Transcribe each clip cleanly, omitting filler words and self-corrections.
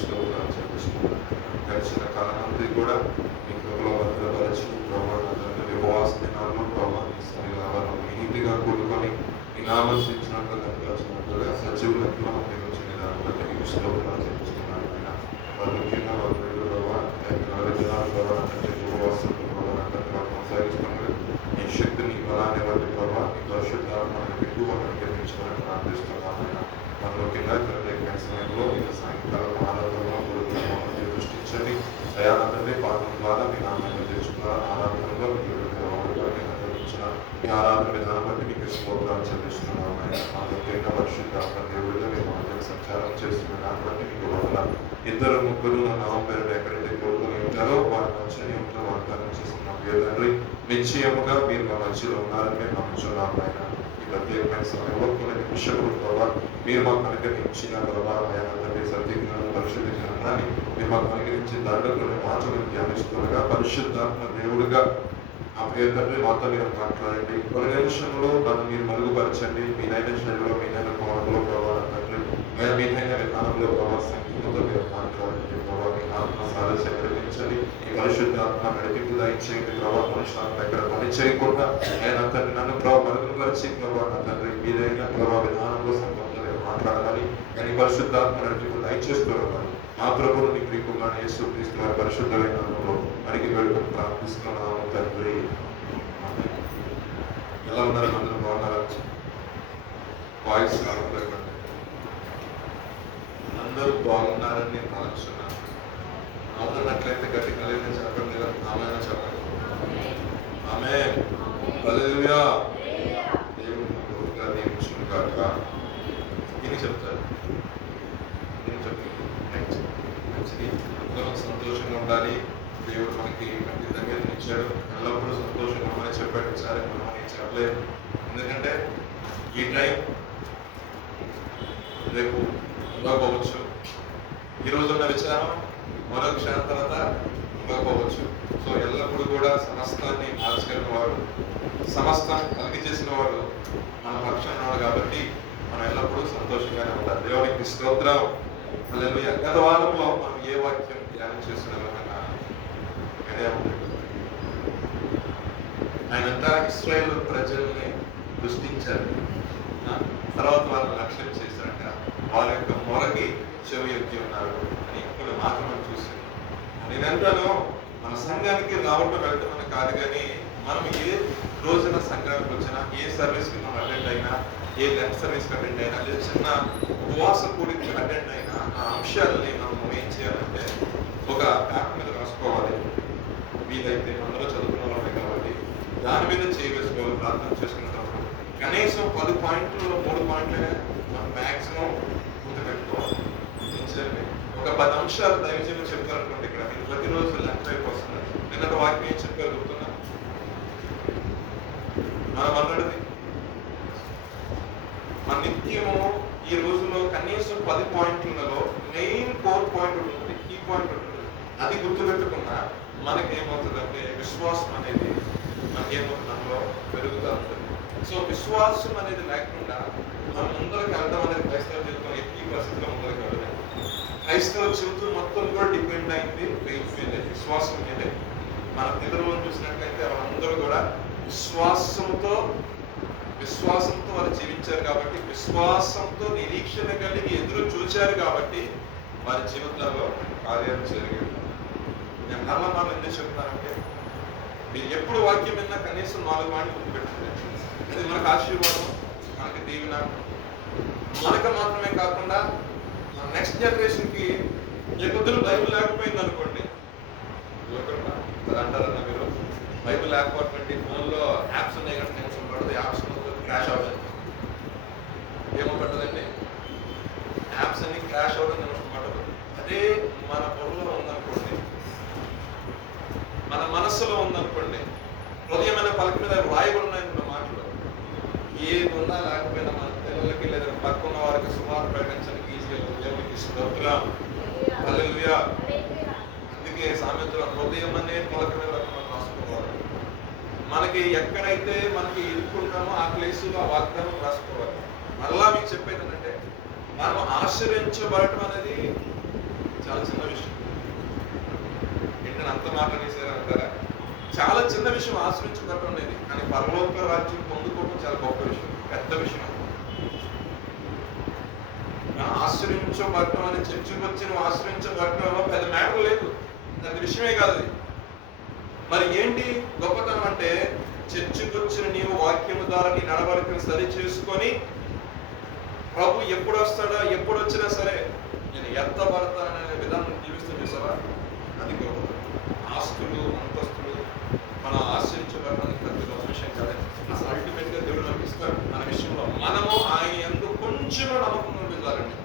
స్తోత్రాలు చెల్లిస్తున్నాను. గడిచిన కాలం అంతా కూడా మీ కృపలో భద్రపరిచి ప్రభావ ఉపవాస దినాల్లో ప్రభావ నీతిగా కూడుకొని మీ నామం శించినట్లు కనపరిచినట్లుగా సజీవులతో మీరు వచ్చిన దానిలో మీకు స్తోత్రాలు చెల్లిస్తున్నాను. ఆయన వారు ముఖ్యంగా వారు ప్రభావ ఉపవాసం కొనసాగిస్తున్నారు. మీ శక్తిని బలాన్ని బట్టి ప్రభావ మీ పరిశుద్ధాత్మను ఎక్కువ అనుగ్రహించాలని ప్రార్థిస్తున్నాను. ఆయన మన ముఖ్యంగా సమయంలో ఇంకా సాయంకాలం ఆరాధనలో దృష్టించండి. దయానందరి పాఠం ద్వారా మీ నామాన్ని తెచ్చుకున్నారు. ఆరాధనలో మీ ఆరాధన విధానం బట్టి మీకు స్తోత్రాలు చెల్లిస్తున్నాము. మా ముఖ్యంగా పరిశుద్ధాత్మ దేవుడిగా మీ మధ్య సంచారం చేస్తున్న దాన్ని బట్టి మీకు వందనాలు. ఇద్దరు ముగ్గురు నా నామం పేరు ఎక్కడైతే కోరుకుని ఉంటారో వారి మంచిగా వాగ్దానం చేస్తున్న తండ్రి నిశ్చయముగా మీరు మా మధ్యలో ఉన్నారని మేము నమ్ముచున్నాము. ఆయన ఈ ప్రత్యేకమైన సమయంలో కొన్ని నిమిషములు ప్రభావ మీరు మాకు అనుగ్రహించిన ప్రభావ తండ్రి సత్యజ్ఞానం పరిశుద్ధ జ్ఞానాన్ని మీరు మాకు అనుగ్రహించిన దాంట్లో మాటలను ధ్యానిస్తుండగా పరిశుద్ధాత్మ దేవుడుగా ఆ పేరు తండ్రి మాతో మీరు మాట్లాడండి. కొన్ని నిమిషంలో నన్ను మీరు మరుగుపరచండి. మీనైన శైలిలో మీనైన కోణంలో ప్రభావం తండ్రి మీనైన విధానంలో ప్రభావ సంఖ్యతో మీరు మాట్లాడండి. ప్రభావ మీ ఆత్మ సారస్యం కలిగించండి. ఈ పరిశుద్ధాత్మ నడిపింపు దయచేయండి. ప్రభావ మనుషులను దగ్గర పని చేయకుండా ఆయన తండ్రి నన్ను ప్రభావ మరుగుపరిచి ప్రభావ తండ్రి మీదైన ప్రభావ విధానంలో సంబంధంలో మాట్లాడాలని కానీ పరిశుద్ధాత్మ నడిపింపు దయచేస్తున్నాను. మా ప్రభువుని నీ ప్రియకుమారుడు యేసు క్రీస్తు వారి పరిశుద్ధమైన నామములో అడిగి వేడుకొని ప్రార్థిస్తున్నాము తండ్రి. ఎలా ఉన్నారు? అందరూ బాగున్నారా? వాయిస్ రావట్లేదు. అందరూ బాగున్నారని నేను భావిస్తున్నాను. అవునట్లయితే గట్టిగా లేదని చెప్పండి కదా. ఆమె చెప్పండి. ఆమె హల్లెలూయా. దేవుడు ప్రభువుగా నియమించును గాక. ఇది చెప్తారు. నేను చెప్తాను. అందరం సంతోషంగా ఉండాలి. దేవుడు మనకి మంచి దగ్గర ఇచ్చాడు. ఎల్లప్పుడూ సంతోషంగా ఉండమని చెప్పాడు. సరే మనం ఏం చెప్పలేదు. ఎందుకంటే ఈ టైం రేపు ఉండకపోవచ్చు. ఈరోజు ఉన్న విచారం మరో క్షణం తర్వాత ఉండకపోవచ్చు. సో ఎల్లప్పుడూ కూడా సమస్తాన్ని మార్చగలిగిన వాడు, సమస్తం కలిగి చేసిన వాడు మన పక్షాన ఉన్నాడు. కాబట్టి మనం ఎల్లప్పుడూ సంతోషంగానే ఉండాలి. దేవునికి స్తోత్రం. హల్లెలూయా. గత వారంలో మనం ఏ వాక్యం ధ్యానం చేస్తున్నామన్నా ఆయనంతా ఇశ్రాయేలు ప్రజల్ని దృష్టించారు. తర్వాత వాళ్ళని లక్ష్యం చేశాక వారి యొక్క మొరకి చెవి ఎక్కి ఉన్నారు అని ఇప్పుడు మాత్రం చూసి నేనంటాను మన సంఘానికి రావటం వెళ్ళటం కాదు, కానీ మనం ఏ రోజున సంఘానికి వచ్చినా, ఏ సర్వీస్కి మనం అటెండ్ అయినా, ఏ లెఫ్ట్ సర్వీస్కి అటెండ్ అయినా, లేదా చిన్న ఉపవాస కూడికి అటెండ్ అయినా ఆ అంశాలని మనం ఏం చేయాలంటే ఒక యాప్ మీద రాసుకోవాలి. వీలైతే అందరూ చదువుకున్న వాళ్ళే కాబట్టి దాని మీద చేయవేసుకోవాలి. ప్రార్థన చేసుకునేటప్పుడు కనీసం 10 పాయింట్లలో 3 పాయింట్లనే మనం మ్యాక్సిమం గుర్తుపెట్టుకోవాలి. ఒక 10 అంశాలు దైవజనులు చెప్పారనుకోండి. ఇక్కడ మీరు ప్రతిరోజు లెఫ్ట్ వైపు వస్తున్నారు. నిన్న వాక్యం ఏం చెప్పారు గుర్తున్నా? మనం అన్నది మన నిత్యము ఈ రోజులో కనీసం 10 పాయింట్లలో మెయిన్ కోర్ పాయింట్ ఉంటుంది, కీ పాయింట్ ఉంటుంది. అది గుర్తుపెట్టుకున్నా మనకేమవుతుందంటే విశ్వాసం అనేది మనకేమవుతుందో పెరుగుతూ ఉంటుంది. సో విశ్వాసం అనేది లేకుండా మనం ముందరికి వెళ్ళడం అనేది క్రైస్తవ జీవితం ఎట్టి పరిస్థితిలో ముందరికి వెళ్ళలేదు. క్రైస్తవ జీవితం మొత్తం కూడా డిపెండ్ అయింది ఫెయిత్ మీదే, విశ్వాసం మీదే. మన పితరులను చూసినట్లయితే వాళ్ళందరూ కూడా విశ్వాసంతో వాళ్ళు జీవించారు. కాబట్టి విశ్వాసంతో నిరీక్షణ కలిగి ఎదురు చూచారు. కాబట్టి వారి జీవితాల్లో కార్యాలు జరిగాయి. నేను మరలా ఎందుకు చెప్తున్నానంటే మీరు ఎప్పుడు వాక్యం విన్నా కనీసం 4 మాటలు గుర్తుపెట్టుకుంటే అది మనకు ఆశీర్వాదం, మనకి దీవెన. మనకు మాత్రమే కాకుండా మన నెక్స్ట్ జనరేషన్కి పొద్దున బైబిల్ లేకపోయింది అనుకోండి, అంటారన్నా మీరు బైబిల్ లేకపోతే ఫోన్లో యాప్స్ ఉన్నాయి కానీ టెన్షన్ పడదు. యాప్స్ క్రాష్ అవ్వదు. ఏమో పట్టదండి, యాప్స్ అన్ని క్రాష్ అవ్వడం టెన్షన్ పడదు. అదే మన పొరలో ఉందనుకోండి, మన మనస్సులో ఉందనుకోండి, హృదయమైన పలక మీద రాయబడి ఉన్నాయన్న మాటలు ఏది ఉన్నా లేకపోయినా మన పిల్లలకి లేదా పక్కన వారికి సుమారు ప్రకటించడానికి ఈజీగా దేవునికి స్తోత్రం. హల్లెలూయా. అందుకే సామెతలో హృదయం అనే పలక మీద రాసుకోవాలి. మనకి ఎక్కడైతే మనకి ఇరుక్కుంటామో ఆ ప్లేసులో ఆ వాగ్దానం రాసుకోవాలి. మరలా మీకు చెప్పేది ఏంటంటే మనం ఆశ్రయించబడటం అనేది చాలా మాట అనేసారు అంటారా? చాలా చిన్న విషయం ఆశ్రయించబడటం అనేది, కానీ పరలోక రాజ్యం పొందుకోవడం చాలా గొప్ప విషయం, పెద్ద విషయం. ఆశ్రయించబడటం అని చర్చకు వచ్చి నువ్వు ఆశ్రయించబడటంలో పెద్ద మ్యాటర్ లేదు, పెద్ద విషయమే కాదు. మరి ఏంటి గొప్పతనం అంటే, చర్చకు వచ్చిన నీవు వాక్యము ద్వారా నీ నడవడికను సరి చేసుకొని ప్రభు ఎప్పుడు వస్తాడో ఎప్పుడు వచ్చినా సరే నేను ఎత్తబడతాననే విధానం జీవిస్తూ చూసావా, అది గొప్పతనం. ఆస్తులు అంతస్తులు మనం ఆశ్రయించబడడానికి పెద్ద గొప్ప విషయం కాదు. అసలు అల్టిమేట్ గా దేవుడు మనకి ఇస్తాడు మన విషయంలో. మనము ఆయన ఎందుకు కొంచెం నమ్మకం ఉండాలండి,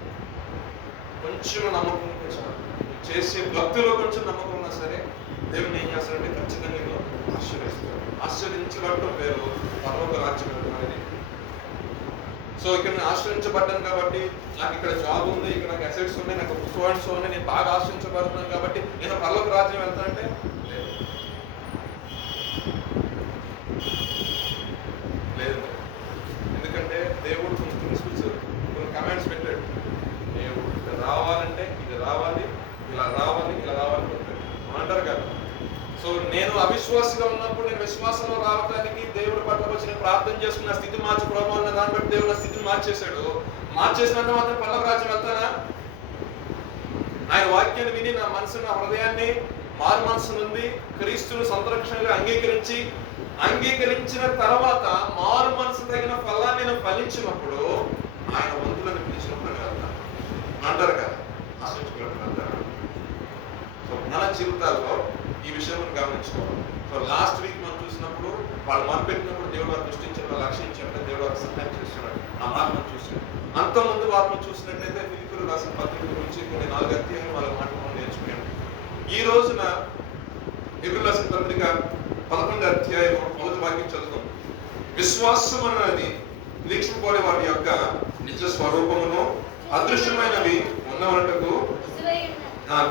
కొంచెం నమ్మకం చేసే భక్తుల్లో కొంచెం నమ్మకం ఉన్నా సరే దేవుని ఏం చేస్తాడంటే ఖచ్చితంగా ఆశ్చర్యిస్తాడు. ఆశ్చర్యించబడటం పేరు పరలోక రాజ్యం అనేది. సో ఇక్కడ నేను ఆశ్రయించబడ్డాను కాబట్టి నాకు ఇక్కడ జాబ్ ఉంది, ఇక్కడ నాకు అసెట్స్ ఉన్నాయి, నాకు స్టూడెంట్స్ ఉన్నాయి, నేను బాగా ఆశ్రయించబడుతున్నాను కాబట్టి నేను పరలోక రాజ్యం వెళ్తానంటే లేదు. ఎందుకంటే దేవుడు కొన్ని ప్రిన్సిపల్స్, కొన్ని కమాండ్స్ పెట్టాడు. దేవుడు ఇక్కడ రావాలంటే ఇది రావాలి, ఇలా రావాలి, ఇలా రావాలి అంటారు కదా. సో నేను అవిశ్వాసంగా ఉన్నప్పుడు నేను విశ్వాసంలో రావడానికి దేవుడి పట్ల వచ్చి నేను ప్రార్థన చేసుకున్న స్థితి మార్చి ప్రభావం అన్న దాన్ని బట్టి దేవుడు స్థితిని మార్చేశాడు. మార్చేసినంత మాత్రం పరలోక రాజ్యం వెళ్తానా? ఆయన వాక్యాన్ని విని నా మనసు, నా హృదయాన్ని మారు మనసు నుండి క్రీస్తును సంరక్షణగా అంగీకరించిన తర్వాత మారు మనసు తగిన ఫలాన్ని నేను ఫలించినప్పుడు ఆయన వంతులను పిలిచినప్పుడు నేను వెళ్తాను అంటారు కదా. ఆశించుకుంటారు. సో మన జీవితాల్లో ఈ విషయం మనం గమనించుకోవాలి. సో లాస్ట్ వీక్ మనం చూసినప్పుడు వాళ్ళు మొదలుపెట్టినప్పుడు దేవుడు వారు దృష్టించాడు, వాళ్ళు లక్షించాడు, దేవుడు వారికి సహాయం చేస్తున్నాడు. ఆ మాట మనం చూసాడు. అంత ముందు వారిని చూసినట్లయితే ఫిలిప్పీయులకు రాసిన పత్రిక గురించి కొన్ని 4 అధ్యాయాలు వాళ్ళ మాట మనం నేర్చుకున్నాం. ఈ రోజున హెబ్రీయులకు రాసిన పత్రిక 11వ అధ్యాయం 1వ వాక్యం చదువుతాం. విశ్వాసం అనేది నిరీక్షింపబడే వారి యొక్క నిజ స్వరూపమును అదృశ్యమైనవి ఉన్నవనటకు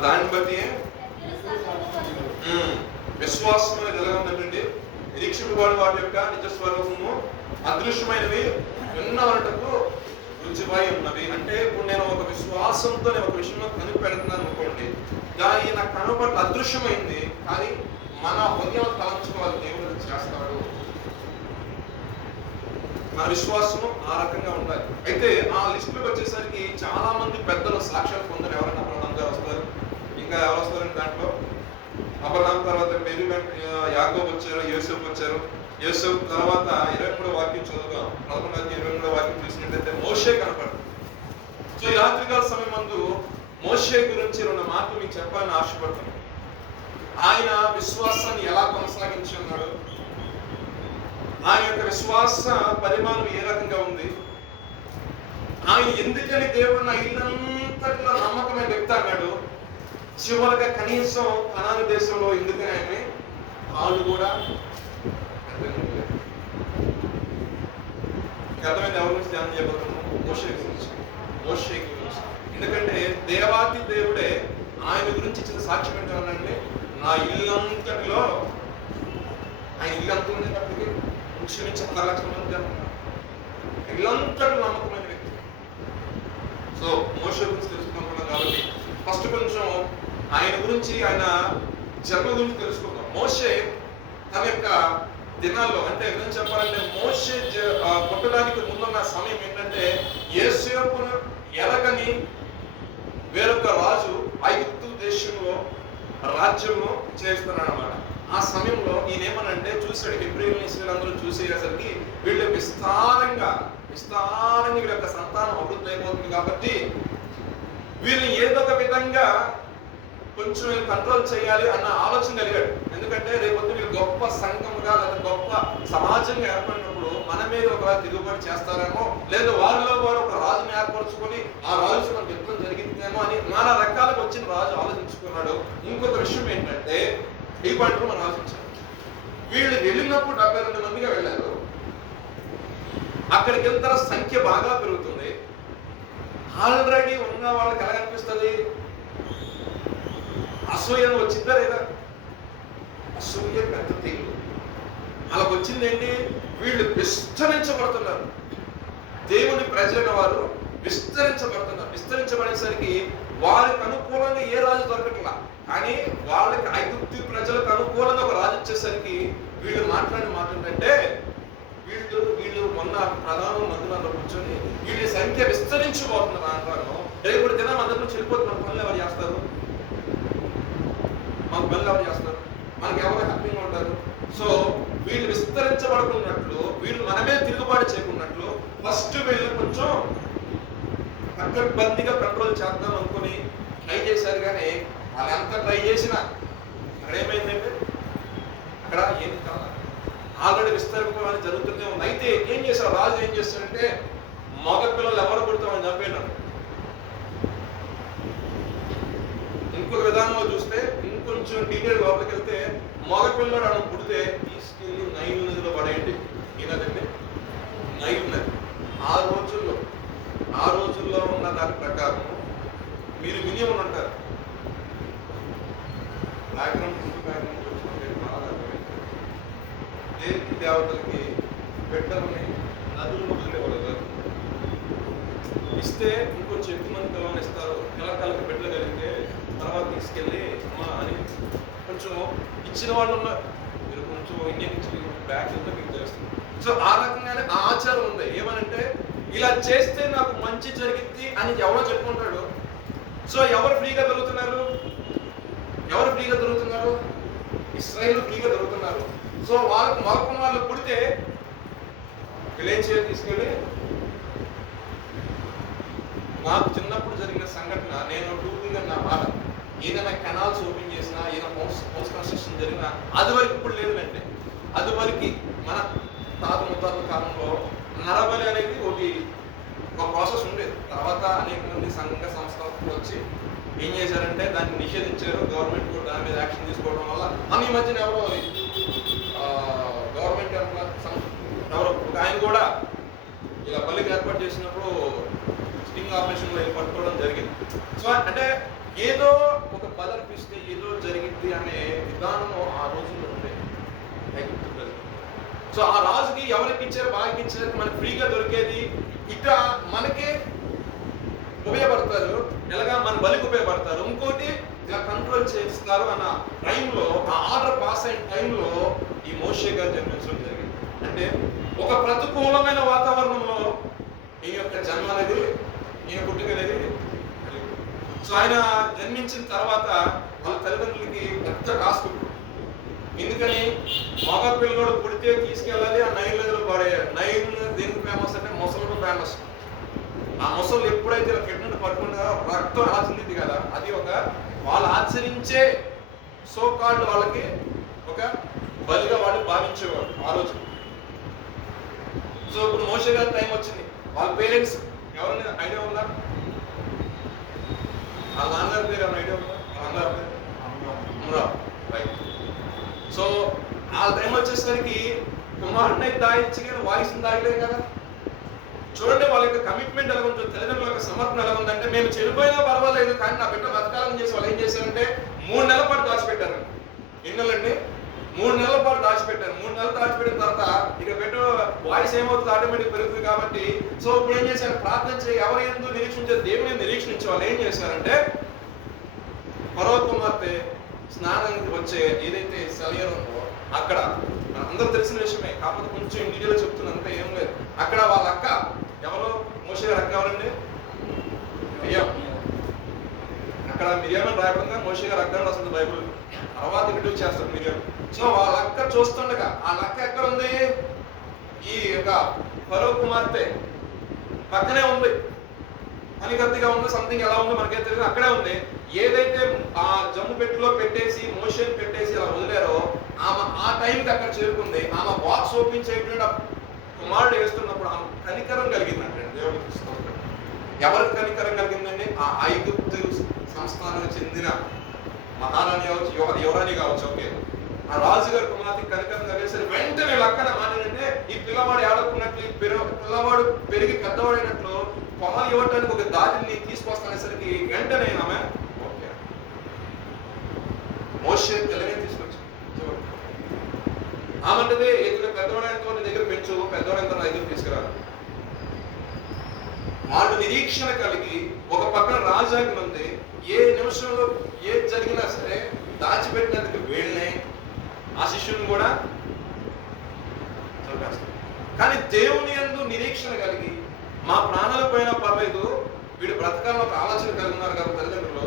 దాన్ని బట్టి విశ్వాసం అనేది ఎలా ఉందంటే నిరీక్షింపబడే వాటి యొక్క నిజ స్వరూపము అదృశ్యమైనవి ఉన్నవనటకు రుచిపై ఉన్నవి. అంటే ఇప్పుడు నేను ఒక విశ్వాసంతో నేను ఒక విషయంలో కనిపెడుతున్నాను అనుకోండి, దాని నా కనుపట్ల అదృశ్యమైంది, కానీ మన హృదయం తలంచుకోవాలి, దేవుడు చేస్తాడు. మన విశ్వాసము ఆ రకంగా ఉండాలి. అయితే ఆ లిస్టులోకి వచ్చేసరికి చాలా మంది పెద్దలు సాక్ష్యాలు పొందారు. ఎవరైనా అబ్రహాం గారు వస్తారు, ఇంకా ఎవరు వస్తారండి దాంట్లో? అబ్రహాం తర్వాత యాకోబు వచ్చారు, యోసేపు వచ్చారు. యోసేపు తర్వాత 23వ వాక్యం చదువుదాం. 11వ వాక్యం చూసినట్లయితే మోషే కనపడదు. సో ఈ రాత్రికాల సమయం ముందు మోషే గురించి 2 మాటలు మీకు చెప్పాలని ఆశపడుతున్నాను. ఆయన విశ్వాసాన్ని ఎలా కొనసాగించి ఉన్నాడు, ఆయన యొక్క విశ్వాస పరిమాణం ఏ రకంగా ఉంది, ఆయన ఎందుకని దేవుడు నా ఇల్లంతట్లో నమ్మకమైన వ్యక్తి అన్నాడు, చివరిగా కనీసం కనాను దేశంలో ఎందుకని ఆయన వాళ్ళు కూడా అర్థమైంది. ఎవరి గురించి ధ్యానం చేయబోతున్నాము? మోషే గురించి. ఎందుకంటే దేవాది దేవుడే ఆయన గురించి ఇచ్చిన సాక్ష్యం ఏంటంటే, నా ఇల్లంతటిలో, ఆయన ఇల్లంతా ఉండేటప్పటికి ఇంచుమించు 100 లక్షల మంది ఇల్లంతటి నమ్మకమైన వ్యక్తి. సో మోషే గురించి తెలుసుకున్నాం కాబట్టి ఫస్ట్ కొంచెం ఆయన గురించి, ఆయన జన్మ గురించి తెలుసుకుందాం. మోషే తన యొక్క దినాల్లో, అంటే ఏం చెప్పాలంటే మోషే పుట్టడానికి ముందున్న సమయం ఏంటంటే యోసేపును ఎరగని వేరొక రాజు ఐగుప్తు దేశంలో రాజ్యము చేస్తున్నాడు అన్నమాట. ఆ సమయంలో ఈయనేమనంటే చూసాడు, హెబ్రీయుల్ని ఇశ్రాయేలీయులందరూ చూసేసరికి వీళ్ళు విస్తారంగా వీళ్ళ యొక్క సంతానం అభివృద్ధి అయిపోతుంది కాబట్టి వీళ్ళని ఏదో ఒక విధంగా కొంచెం కంట్రోల్ చేయాలి అన్న ఆలోచన కలిగాడు. ఎందుకంటే రేపొద్దు వీళ్ళు గొప్ప సంఘముగా లేదా గొప్ప సమాజంగా ఏర్పడినప్పుడు మన మీద ఒక తిరుగుబాటు చేస్తారేమో, లేదా వారిలో వారు ఒక రాజుని ఏర్పరచుకొని ఆ రాజు మనకు యుద్ధం జరిగిందేమో అని నానా రకాలకు వచ్చిన రాజు ఆలోచించుకున్నాడు. ఇంకొక విషయం ఏంటంటే ఈ పాయింట్ మనం ఆలోచించాలి. వీళ్ళు వెళ్ళినప్పుడు 72 మందిగా వెళ్ళారు. అక్కడికి వెళ్తారా సంఖ్య బాగా పెరుగుతుంది. ఆల్రెడీ ఉన్న వాళ్ళకి ఎలా అనిపిస్తుంది? అసూయ వచ్చిందా లేదా? అసూయ పెద్ద తీరు. అలా వచ్చింది ఏంటి? వీళ్ళు విస్తరించబడుతున్నారు. దేవుని ప్రజలైన వారు విస్తరించబడుతున్నారు. విస్తరించబడేసరికి వారికి అనుకూలంగా ఏ రాజు దొరకట్లా. కానీ వాళ్ళకి ఐగుప్తు ప్రజలకు అనుకూలంగా ఒక రాజు వచ్చేసరికి వీళ్ళు మాట్లాడిన మాట ఏంటంటే, వీళ్ళు మొన్న ప్రధాన మంత్రులందరూ కూర్చొని వీళ్ళ సంఖ్య విస్తరించిపోతున్నారు అంటారు. రేపు దినం అందరూ చెల్లిపోతున్న పనులు ఎవరు చేస్తారు? మాకు పనులు ఎవరు చేస్తారు? మనకి ఎవరు హ్యాపీగా ఉంటారు? సో వీళ్ళు విస్తరించబడుకున్నట్లు, వీళ్ళు మనమే తిరుగుబాటు చేయకున్నట్లు ఫస్ట్ వీళ్ళు కొంచెం పక్కబందిగా కంట్రోల్ చేద్దాం అనుకుని ట్రై చేశారు. కానీ వాళ్ళు ఎంత ట్రై చేసినా అక్కడ ఏమైందంటే అక్కడ ఏం కాదు, ఆల్రెడీ విస్తరింపడం జరుగుతూనే ఉంది. అయితే ఏం చేశారు, రాజు ఏం చేస్తాడంటే మగ పిల్లలు ఎవరు పుడతామని చంపేనాడు. ఇంకొక విధానంలో చూస్తే, ఇంకొంచెం డీటెయిల్ లోపలికి వెళ్తే, మగ పిల్లడు అని పుడితే తీసుకెళ్లి నైల్ నదిలో పడేయండి. ఈ నదండి నైల్ నది. ఆ రోజుల్లో ఉన్న దాని ప్రకారం మీరు విని ఉంటారు. దేవి దేవతలకి పెట్టలని నదులు వదిలేవాళ్ళు. ఇస్తే ఇంకొంచెం ఎక్కువ మంది పిల్లలు ఇస్తారు. పిల్లకాయలకి పెట్టగలిగితే తర్వాత తీసుకెళ్ళి అమ్మా అని కొంచెం ఇచ్చిన వాళ్ళు ఉన్నారు. మీరు కొంచెం ఇండియన్ బ్యాక్ మీకు చేస్తుంది. సో ఆ రకంగానే ఆ ఆచారం ఉంది. ఏమనంటే ఇలా చేస్తే నాకు మంచి జరిగింది అని ఎవరో చెప్పుకుంటాడు. సో ఎవరు ఫ్రీగా దొరుకుతున్నారు? ఇశ్రాయేలు ఫ్రీగా దొరుకుతున్నారు. సో వాళ్ళకు మగకున్న వాళ్ళు పుడితే వీళ్ళు ఏం చేయాలి? తీసుకెళ్ళి, నాకు చిన్నప్పుడు జరిగిన సంఘటన, నేను టూగా నా బాధ, ఏదైనా కెనాల్స్ ఓపెన్ చేసినా, ఏదైనా హౌస్ కన్స్ట్రక్షన్ జరిగినా, అది వరకు ఇప్పుడు లేదంటే, అది వరకు మన తాత ముత్తాతల కాలంలో నరబలి అనేది ఒక ప్రాసెస్ ఉండేది. తర్వాత అనేక మంది సంఘ సంస్థలు వచ్చి ఏం చేశారంటే దాన్ని నిషేధించారు. గవర్నమెంట్ కూడా దాని మీద యాక్షన్ తీసుకోవడం వల్ల ఈ మధ్యన గవర్నమెంట్ ఎవరో ఆయన కూడా ఇలా బలికి ఏర్పాటు చేసినప్పుడు స్టింగ్ ఆపరేషన్లో పట్టుకోవడం జరిగింది. సో అంటే ఏదో ఒక బలి అర్పిస్తే ఏదో జరిగింది అనే విధానం ఆ రోజుల్లో ఉండేది. సో ఆ రాజుకి ఎవరికి ఇచ్చారు, బాగా ఇచ్చారు, మనకి ఫ్రీగా దొరికేది, ఇక మనకే ఉపయోగపడతారు, ఎలాగా మన బలికి ఉపయోగపడతారు, ఇంకోటి ఇలా కంట్రోల్ చేస్తారు అన్న టైంలో, ఆ ఆర్డర్ పాస్ అయిన టైంలో ఈ మోషే గారు జన్మించడం జరిగింది. అంటే ఒక ప్రతికూలమైన వాతావరణంలో ఈ యొక్క జన్మ అనేది, ఈయన పుట్టుక అనేది. సో ఆయన జన్మించిన తర్వాత వాళ్ళ తల్లిదండ్రులకి పెద్ద టాస్క్. ఎందుకని మగ పిల్లడు పుడితే తీసుకెళ్ళాలి, ఆ నైల్ నదిలో పడేయాలి. నైల్ దేనికి ఫేమస్ అంటే మొసలకు ఫేమస్. ఆ మొసలు ఎప్పుడైతే కిడ్నీ పట్టుకుంటారో రక్తం అలా చెందింది కదా, అది ఒక వాళ్ళు ఆచరించే సోకాళ్ళు వాళ్ళకి ఒక బలిగా వాళ్ళు భావించేవాడు ఆ రోజు. సో ఇప్పుడు మోషే గారి టైం వచ్చింది. వాళ్ళ పేరెంట్స్ ఎవరైనా ఐడియా ఉందా? వాళ్ళ నాన్నగారి పేరు ఏమైనా ఐడియా ఉందా? వాళ్ళ నాన్నగారి పేరు అమ్రా. రైట్. సో ఆ టైం వచ్చేసరికి కుమారుడిని దాయించి కానీ వాయిస్ని దాయలేదు కదా. చూడండి వాళ్ళ యొక్క కమిట్మెంట్ ఎలా ఉంటుందో, తల్లిదండ్రుల యొక్క సమర్పణ ఎలా ఉందంటే, మేము చనిపోయినా పర్వాలేదు కానీ నా బిడ్డ బతకాలని చేసి వాళ్ళు ఏం చేశారంటే 3 నెలల పాటు దాచిపెట్టారు. ఎన్ని నెలలండి? 3 నెలల పాటు దాచిపెట్టారు. 3 నెలలు దాచిపెట్టిన తర్వాత ఇక బిడ్డ వాయిస్ ఏమవుతుంది, ఆటోమేటిక్ పెరుగుతుంది కాబట్టి, సో ఇప్పుడు ఏం చేశారు, ప్రార్థన చేయి, ఎవరు ఎందుకు నిరీక్షించారు, దేవుని నిరీక్షించే వాళ్ళు ఏం చేశారంటే, ఫరో కుమార్తె స్నానం వచ్చే ఏదైతే సెలయర్ ఉందో అక్కడ, అందరూ తెలిసిన విషయమే కాకపోతే కొంచెం ఇండివిజువల్ చెప్తున్నా, అంతా ఏం లేదు. అక్కడ వాళ్ళ అక్క ఎవరు, మోషే గారి అక్క ఎవరండి? మిరియాం. అక్కడ మిరియాం అని రాయబడిందా? మోషే గారు అక్క రాస్తుంది బైబుల్. తర్వాత ఇంట్రడ్యూస్ చేస్తారు మిరియాం. సో వాళ్ళ అక్క చూస్తుండగా, వాళ్ళ అక్క ఎక్కడ ఉంది? ఈ యొక్క ఫరో కుమార్తె పక్కనే ఉంది. అనిగత్తిగా ఉంది, సంథింగ్ ఎలా ఉందో మనకే తెలియదు, అక్కడే ఉంది. ఏదైతే ఆ జమ్ము పెట్టిలో పెట్టేసి మోషన్ పెట్టేసి అలా వదిలేరో ఆమె ఆ టైంకి అక్కడ చేరుకుంది. ఆమె బాక్స్ ఓపెన్ చేయకుండా కుమారుడు వేస్తున్నప్పుడు ఆమె కనికరం కలిగిందంటే దేవుడికి స్తోత్రం. ఎవరికి కనికరం కలిగిందండి? ఆ ఐగుప్తు సంస్థానానికి చెందిన మహారాణి కావచ్చు, యువరాణి కావచ్చు, ఓకే, ఆ రాజుగారి కుమార్తె కనికరం కలిగేసరికి వెంటనే లక్కన మాట్లాడంటే, ఈ పిల్లవాడు ఆడుకున్నట్లు, పిల్లవాడు పెరిగి పెద్దవాడైనట్లు పాలు ఇవ్వటానికి ఒక దారిని తీసుకొస్తానేసరికి వెంటనే ఆమె ఓకే, మోషే తెల్లనే తీసుకొచ్చి ఆమంటది, ఇతను పెద్దవాడైనంత నీ దగ్గర పెంచు, పెద్దవాడైనంత నా దగ్గర తీసుకురా. వాళ్ళు నిరీక్షణ కలిగి ఒక పక్కన రాజాజ్ఞ ఉంది, ఏ నిమిషంలో ఏది జరిగినా సరే దాచిపెట్టినందుకు వీళ్ళని ఆ శిష్యుని కూడా చంపేస్తారు. కానీ దేవుని యందు నిరీక్షణ కలిగి మా ప్రాణాలు పోయినా పర్లేదు వీడు బ్రతకాలని ఒక ఆలోచన కలిగి ఉన్నారు కాబట్టి తల్లిదండ్రులు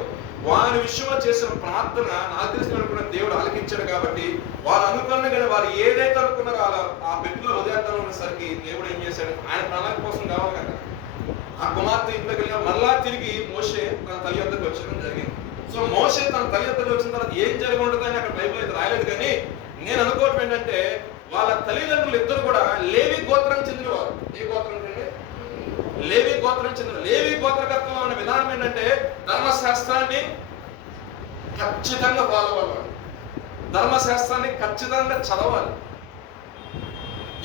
వారి విషయంలో చేసిన ప్రార్థన నాకు తెలిసిన అనుకున్న దేవుడు ఆలకించాడు కాబట్టి వారు అనుకున్న కానీ వారు ఏదైతే అనుకున్నారో ఆ బిడ్డలో ఉదయాత్తం ఉన్నసరికి దేవుడు ఏం చేశాడు, ఆయన ప్రాణాల కోసం కావాలి కదా. ఆ కుమార్తె ఇంట్లోకి వెళ్ళిన మళ్ళా తిరిగి మోషే తన తల్లి వద్దకు వచ్చడం జరిగింది. సో మోషే తన తల్లి వద్దకు వచ్చిన తర్వాత ఏం జరిగి ఉండదని అక్కడ బైబిల్ అయితే రాయలేదు. కానీ నేను అనుకోవటం ఏంటంటే వాళ్ళ తల్లిదండ్రులు ఇద్దరు కూడా లేవి గోత్రం చెందినవారు. ఏ గోత్రం అంటే లేవి గోత్రం చెందిన. లేవి గోత్రకత్వం అనే విధానం ఏంటంటే ధర్మశాస్త్రాన్ని ఖచ్చితంగా ఫాలో అవ్వాలి, ధర్మశాస్త్రాన్ని ఖచ్చితంగా చదవాలి,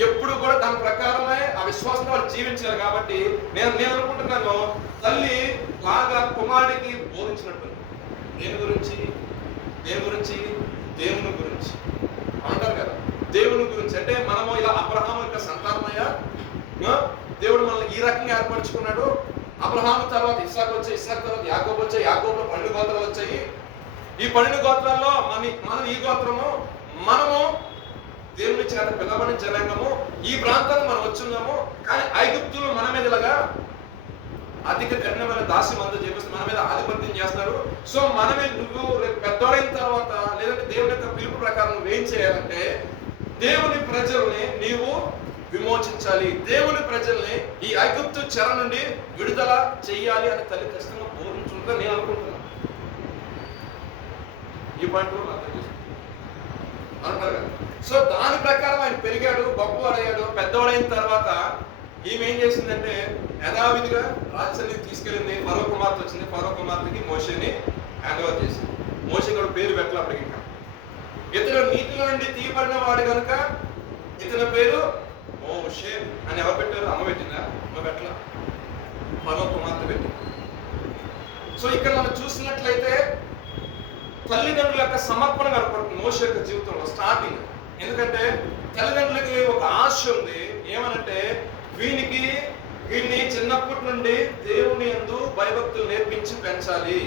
ఎప్పుడు కూడా దాని ప్రకారమే ఆ విశ్వాసం వాళ్ళు జీవించాలి. కాబట్టి నేను అనుకుంటున్నాను తల్లి లాగా కుమారుడికి బోధించినట్టు దేని గురించి దేవుని గురించి అంటారు కదా. దేవుని గురించి అంటే మనము ఇలా అబ్రహాము యొక్క సంతానమయ్యా, దేవుడు మనల్ని ఈ రకంగా ఏర్పరచుకున్నాడు. అబ్రహాము తర్వాత ఇస్సాకు వచ్చాయి, ఇస్సాకు తర్వాత యాకోబు వచ్చాయి, యాకోబులో 12 గోత్రాలు వచ్చాయి. ఈ 12 గోత్రాల్లో మనం ఈ గోత్రము, మనము దేవుని చేత పిలవని జనాంగము, ఈ ప్రాంతానికి మనం వచ్చున్నాము. కానీ ఐగుప్తులు మన మీద ఇలాగా అధిక కఠినమైన దాసి మందు చేపిస్తే మన మీద ఆధిపత్యం చేస్తారు. సో మనమే నువ్వు పెద్దోడైన తర్వాత లేదంటే దేవుని యొక్క పిలుపు ప్రకారం నువ్వేం చేయాలంటే దేవుని ప్రజల్ని నీవు విమోచించాలి, దేవుని ప్రజల్ని ఈ ఐగుప్తు చెర నుండి విడుదల చెయ్యాలి అని తల్లి ఖచ్చితంగా బోధించుంటే నేను అనుకుంటున్నాను. ఈ పాయింట్ అంటారు కదా. సో దాని ప్రకారం ఆయన పెరిగాడు, గొప్పవాడయ్యాడు. పెద్దవాడైన తర్వాత ఈమె ఏం చేసిందంటే యథావిధిగా రాజసన్నిధికి తీసుకెళ్ళింది. ఫరో కుమార్తె వచ్చింది. ఫరో కుమార్తెకి మోషేని హ్యాండ్ ఓవర్ చేసింది. మోషే కూడా పేరు పెట్టలే అప్పటికి. ఇంకా ఇతను నీటిలో నుండి తీయబడిన వాడు కనుక ఇతని పేరు మోషే అని ఎవరు పెట్టారు? అమ్మ పెట్టిందా? అమ్మ పెట్టలా, ఫరో కుమార్తె పెట్టింది. సో ఇక్కడ మనం చూసినట్లయితే తల్లిదండ్రుల యొక్క సమర్పణ కనపడుతుంది మోషే యొక్క జీవితంలో స్టార్టింగ్. ఎందుకంటే తల్లిదండ్రులకి ఒక ఆశ ఉంది, ఏమనంటే వీడిని చిన్నప్పటి నుండి దేవుని యందు భయభక్తులు నేర్పించి పెంచాలి.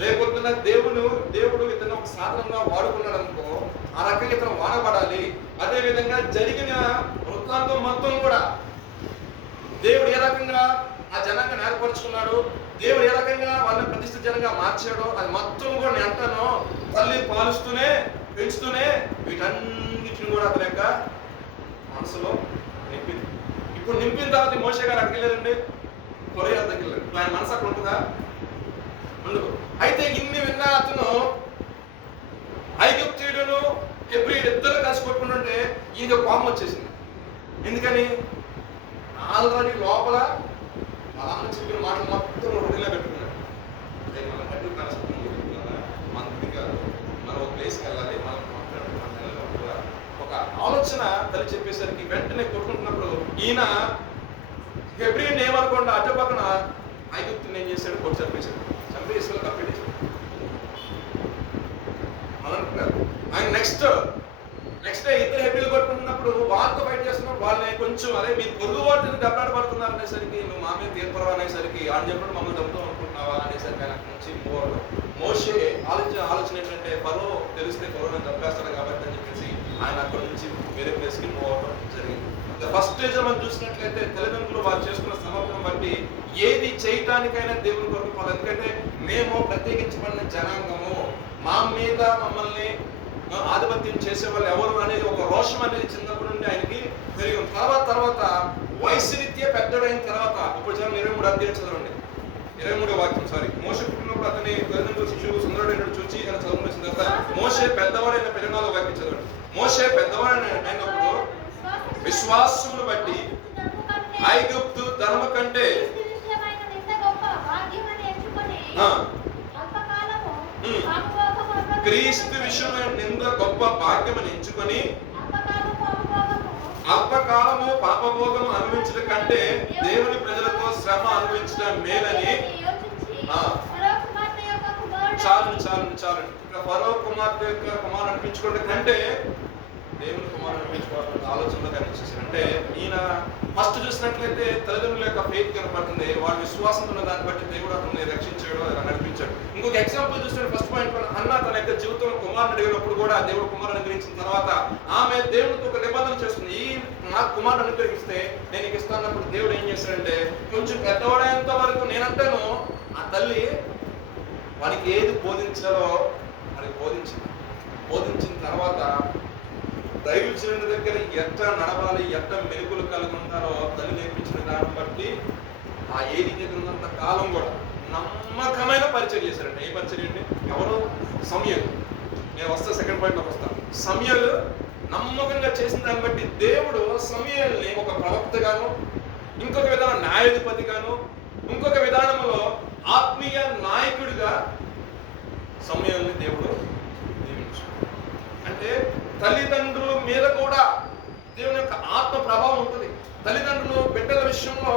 లేకపోతే దేవుడు ఇతను ఒక సాధనంగా వాడుకున్నాడు అనుకో, ఆ రకంగా ఇతను వాడబడాలి. అదే విధంగా జరిగిన వృత్తాంతం మొత్తం కూడా దేవుడు ఏ రకంగా ఆ జనంగా ఏర్పరచుకున్నాడు, దేవుడు ఏ రకంగా వాళ్ళని ప్రతిష్ఠిత జనంగా మార్చాడో అది మొత్తం కూడా నేను అంటాను. తల్లి పాలుస్తూనే పెంచుతూనే వీటన్నిటిని కూడా అతని యొక్క మనసులో నింపింది. ఇప్పుడు నింపిన తర్వాత మోషే గారు అక్కడికి వెళ్ళారండి, కొరియా దగ్గరికి వెళ్ళారు. ఆయన మనసు అక్కడ ఉంటుందా? ఉండదు. అయితే ఇన్ని విన్నా అతను ఐగుప్తీయుడును హెబ్రీయుడు ఇద్దరు కలిసి కొట్టుకుంటుంటే ఈయన కోపం వచ్చేసింది. ఎందుకని? ఆల్రెడీ లోపల వాళ్ళ అమ్మ చెప్పిన మాటలు మొత్తం హృదయంలో పెట్టుకున్నాడు. మన కట్టు మనది కాదు, మనం ఒక ప్లేస్కి వెళ్ళాలి, మనం ఒక ఆలోచన తల్లి చెప్పేసరికి వెంటనే కొట్టుకుంటున్నప్పుడు ఈయన హెబ్రీయుని ఏమనుకోండి అటు పక్కన ఐగుప్తుని ఏం చేశాడు? కొట్టి చంపేసాడు, కప్పెట్టేసాడు. అనుకుంటారు ఆయన నెక్స్ట్ డే ఇద్దరు హెబ్రీలు కొట్టుకుంటున్నప్పుడు వాళ్ళతో ఫైట్ చేస్తున్నప్పుడు వాళ్ళని కొంచెం అదే మీరు పొరుగు వాటిని దెబ్బలాట పడుతున్నారు అనేసరికి నువ్వు మా మీద తీర్పరవా అనేసరికి ఆడు చెప్పడం మమ్మల్ని దెబ్బతో అనుకుంటున్నావా అనేసరికి ఆయన నుంచి మోషే ఆలోచన ఏంటంటే ఫరో తెలిస్తే ఫరో నేను దెబ్బేస్తాడు కాబట్టి అని చెప్పేసి ఆయన అక్కడ నుంచి వేరే ప్లేస్కి మూవ్ అవ్వడం జరిగింది. ఫస్ట్ స్టేజ్ మనం చూసినట్లయితే తల్లిదండ్రులు వారు చేసుకున్న సమర్పణ బట్టి ఏది చేయటానికైనా దేవుని కొరకు పడదు. ఎందుకంటే మేము ప్రత్యేకించబడిన జనాంగము, మా మీద మమ్మల్ని ఆధిపత్యం చేసే వాళ్ళు ఎవరు అనేది ఒక రోషం అనేది చిన్నప్పటి నుండి ఆయనకి పెరిగి తర్వాత వయసు రీత్యా పెద్దడైన తర్వాత ఇప్పుడు 23 అధ్యాయం చదవండి. 23వ వాక్యం. మోషే పుట్టినప్పుడు అతని తల్లిదండ్రులు శిశువు సుందరుడైన చూచి ఇలా చదువుకున్న తర్వాత మోషే పెద్దవాడైన 14వ వాక్యం చదవండి. మోషే పెద్దవాడైనప్పుడు విశ్వాసమును బట్టి ఐగుప్తు ధనము కంటే క్రీస్తు విషయమైన నింద గొప్ప భాగ్యమని ఎంచుకొని అల్పకాలము పాపభోగము అనుభవించడం కంటే దేవుని ప్రజలతో శ్రమ అనుభవించడం మేలని చాలు. ఫరో కుమార్తె యొక్క కుమారుడు అనిపించుకోవడం కంటే దేవుని కుమారుని అనిపించుకోవాలన్న ఆలోచనలో కనిపించేసారు. అంటే ఈయన ఫస్ట్ చూసినట్లయితే తల్లిదండ్రుల యొక్క ఫెయిత్ కనపడుతుంది, వాళ్ళ విశ్వాసం ఉన్న దాన్ని బట్టి దేవుడు అతన్ని రక్షించాడు, నడిపించాడు. ఇంకొక ఎగ్జాంపుల్ చూస్తే ఫస్ట్ పాయింట్ అన్న తన యొక్క జీవితంలో కుమారుని అడిగినప్పుడు కూడా దేవుడు కుమారుని అనుగ్రహించిన తర్వాత ఆమె దేవుడితో ఒక నిబంధన చేస్తుంది, ఈ నా కుమారుని అనుగ్రహిస్తే నేను నీకు ఇస్తానప్పుడు దేవుడు ఏం చేశాడంటే కొంచెం పెద్దవాడేంత వరకు నేనంటాను ఆ తల్లి వానికి ఏది బోధించాలో అది బోధించిన తర్వాత దైవజనుడి దగ్గర ఎట్లా నడవాలి, ఎట్లా మెలుగులు కలిగి ఉండాలో తల్లి నేర్పించిన దాన్ని బట్టి ఆ ఏది దగ్గర ఉన్నంత కాలం కూడా నమ్మకమైన పరిచయం చేశారండి. ఏ పరిచయం అండి? ఎవరు? సమయలు. నేను వస్తా, సెకండ్ పాయింట్లోకి వస్తాను. సమయలు నమ్మకంగా చేసిన దాన్ని బట్టి దేవుడు సమయల్ని ఒక ప్రవక్తగాను, ఇంకొక విధానం న్యాయాధిపతిగాను, ఇంకొక విధానంలో ఆత్మీయ నాయకుడిగా సమయాన్ని దేవుడు నియమించాడు. అంటే తల్లిదండ్రుల మీద కూడా దేవుని యొక్క ఆత్మ ప్రభావం ఉంటుంది. తల్లిదండ్రులు బిడ్డల విషయంలో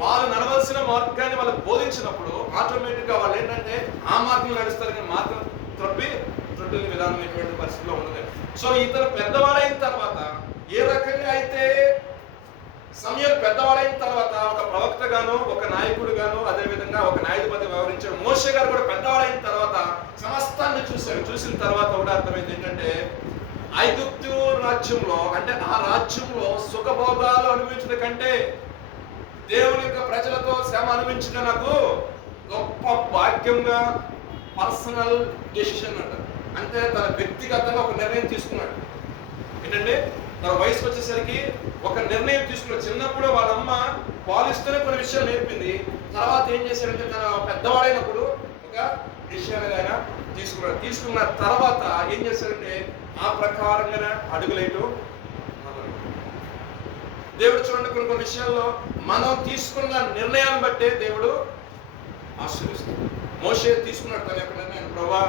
వాళ్ళు నడవలసిన మార్గాన్ని వాళ్ళకి బోధించినప్పుడు ఆటోమేటిక్గా వాళ్ళు ఏంటంటే ఆ మార్గంలో నడుస్తారు, కానీ మార్గం త్రొట్టిన విధానం ఎటువంటి పరిస్థితిలో ఉండదు. సో ఇతను పెద్దవాడైన తర్వాత ఏ రకంగా అయితే సమయం పెద్దవాడైన తర్వాత ఒక ప్రవక్తగాను, ఒక నాయకుడుగాను, అదేవిధంగా ఒక న్యాయాధిపతి వ్యవహరించాడు. మోషే గారు కూడా పెద్దవాడైన తర్వాత సమస్తాన్ని చూశాడు. చూసిన తర్వాత కూడా అర్థమైంది ఏంటంటే ఐగుప్తు రాజ్యంలో, అంటే ఆ రాజ్యంలో సుఖభోగాలు అనుభవించడం కంటే దేవుని యొక్క ప్రజలతో శ్రమ అనుభవించడం నాకు గొప్ప భాగ్యంగా పర్సనల్ డెసిషన్ అంటారు. అంటే తన వ్యక్తిగతంగా ఒక నిర్ణయం తీసుకున్నాడు. ఏంటంటే తన వయసుకు వచ్చేసరికి ఒక నిర్ణయం తీసుకున్నాడు. చిన్నప్పుడు వాళ్ళ అమ్మ పాలిస్తూనే కొన్ని విషయాలు నేర్పింది. తర్వాత ఏం చేశాడంటే తన పెద్దవాడైనప్పుడు ఒక విషయాన్ని ఆయన తీసుకున్న తర్వాత ఏం చేశాడంటే ఆ ప్రకారంగానే అడుగులేటు దేవుడు చూడండి కొన్ని విషయాల్లో మనం తీసుకున్న నిర్ణయాన్ని బట్టే దేవుడు ఆశీర్వదిస్తాడు. మోషే తీసుకున్నాడు తన యొక్క నిర్ణయం, ప్రభా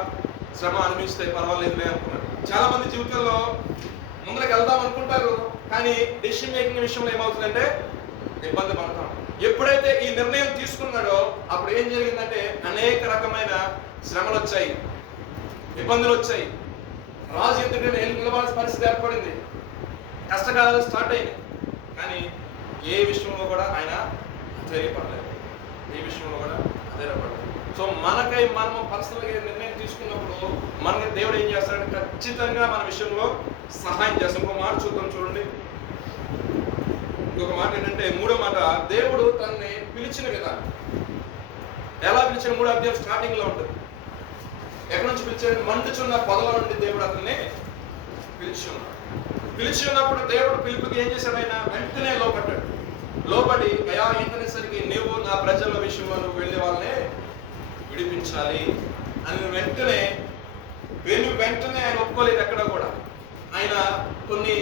శ్రమ అనిపిస్తే పర్వాలేదులే అనుకున్నాడు. చాలా మంది జీవితంలో ముందుకు వెళ్దాం అనుకుంటారు, కానీ డెసిషన్ మేకింగ్ విషయంలో ఏమవుతుందంటే ఇబ్బంది పడతాం. ఎప్పుడైతే ఈ నిర్ణయం తీసుకున్నాడో అప్పుడు ఏం జరిగిందంటే అనేక రకమైన శ్రమలు వచ్చాయి, ఇబ్బందులు వచ్చాయి. రాజు ఎందుకంటే నిలబడాల్సిన పరిస్థితి ఏర్పడింది, కష్టకాలాలు స్టార్ట్ అయినాయి. కానీ ఏ విషయంలో కూడా ఆయన అధైర్యపడలేదు, ఏ విషయంలో కూడా అధైర్యపడలేదు. సో మనకై మనం పర్సనల్గా నిర్ణయం తీసుకున్నప్పుడు మనకి దేవుడు ఏం చేస్తాడంటే ఖచ్చితంగా మన విషయంలో సహాయం చేస్తాం. ఇంకో మాట చూద్దాం, చూడండి. ఇంకొక మాట ఏంటంటే మూడో మాట, దేవుడు తనని పిలిచిన విధానం. ఎలా పిలిచిన? 3వ అధ్యాయం స్టార్టింగ్ లో ఉంటుంది. ఎక్కడి నుంచి పిలిచాడు? మండుచున్న పొదల నుండి దేవుడు అతన్ని పిలిచి ఉన్నప్పుడు దేవుడు పిలుపుకి ఏం చేశాడు? ఆయన వెంటనే లోపడి అయా ఏంటనేసరికి నువ్వు నా ప్రజల విషయంలో నువ్వు వెళ్ళే వాళ్ళనే విడిపించాలి అని వెంటనే ఆయన ఒప్పుకోలేదు. ఎక్కడ కూడా ఆయన కొన్ని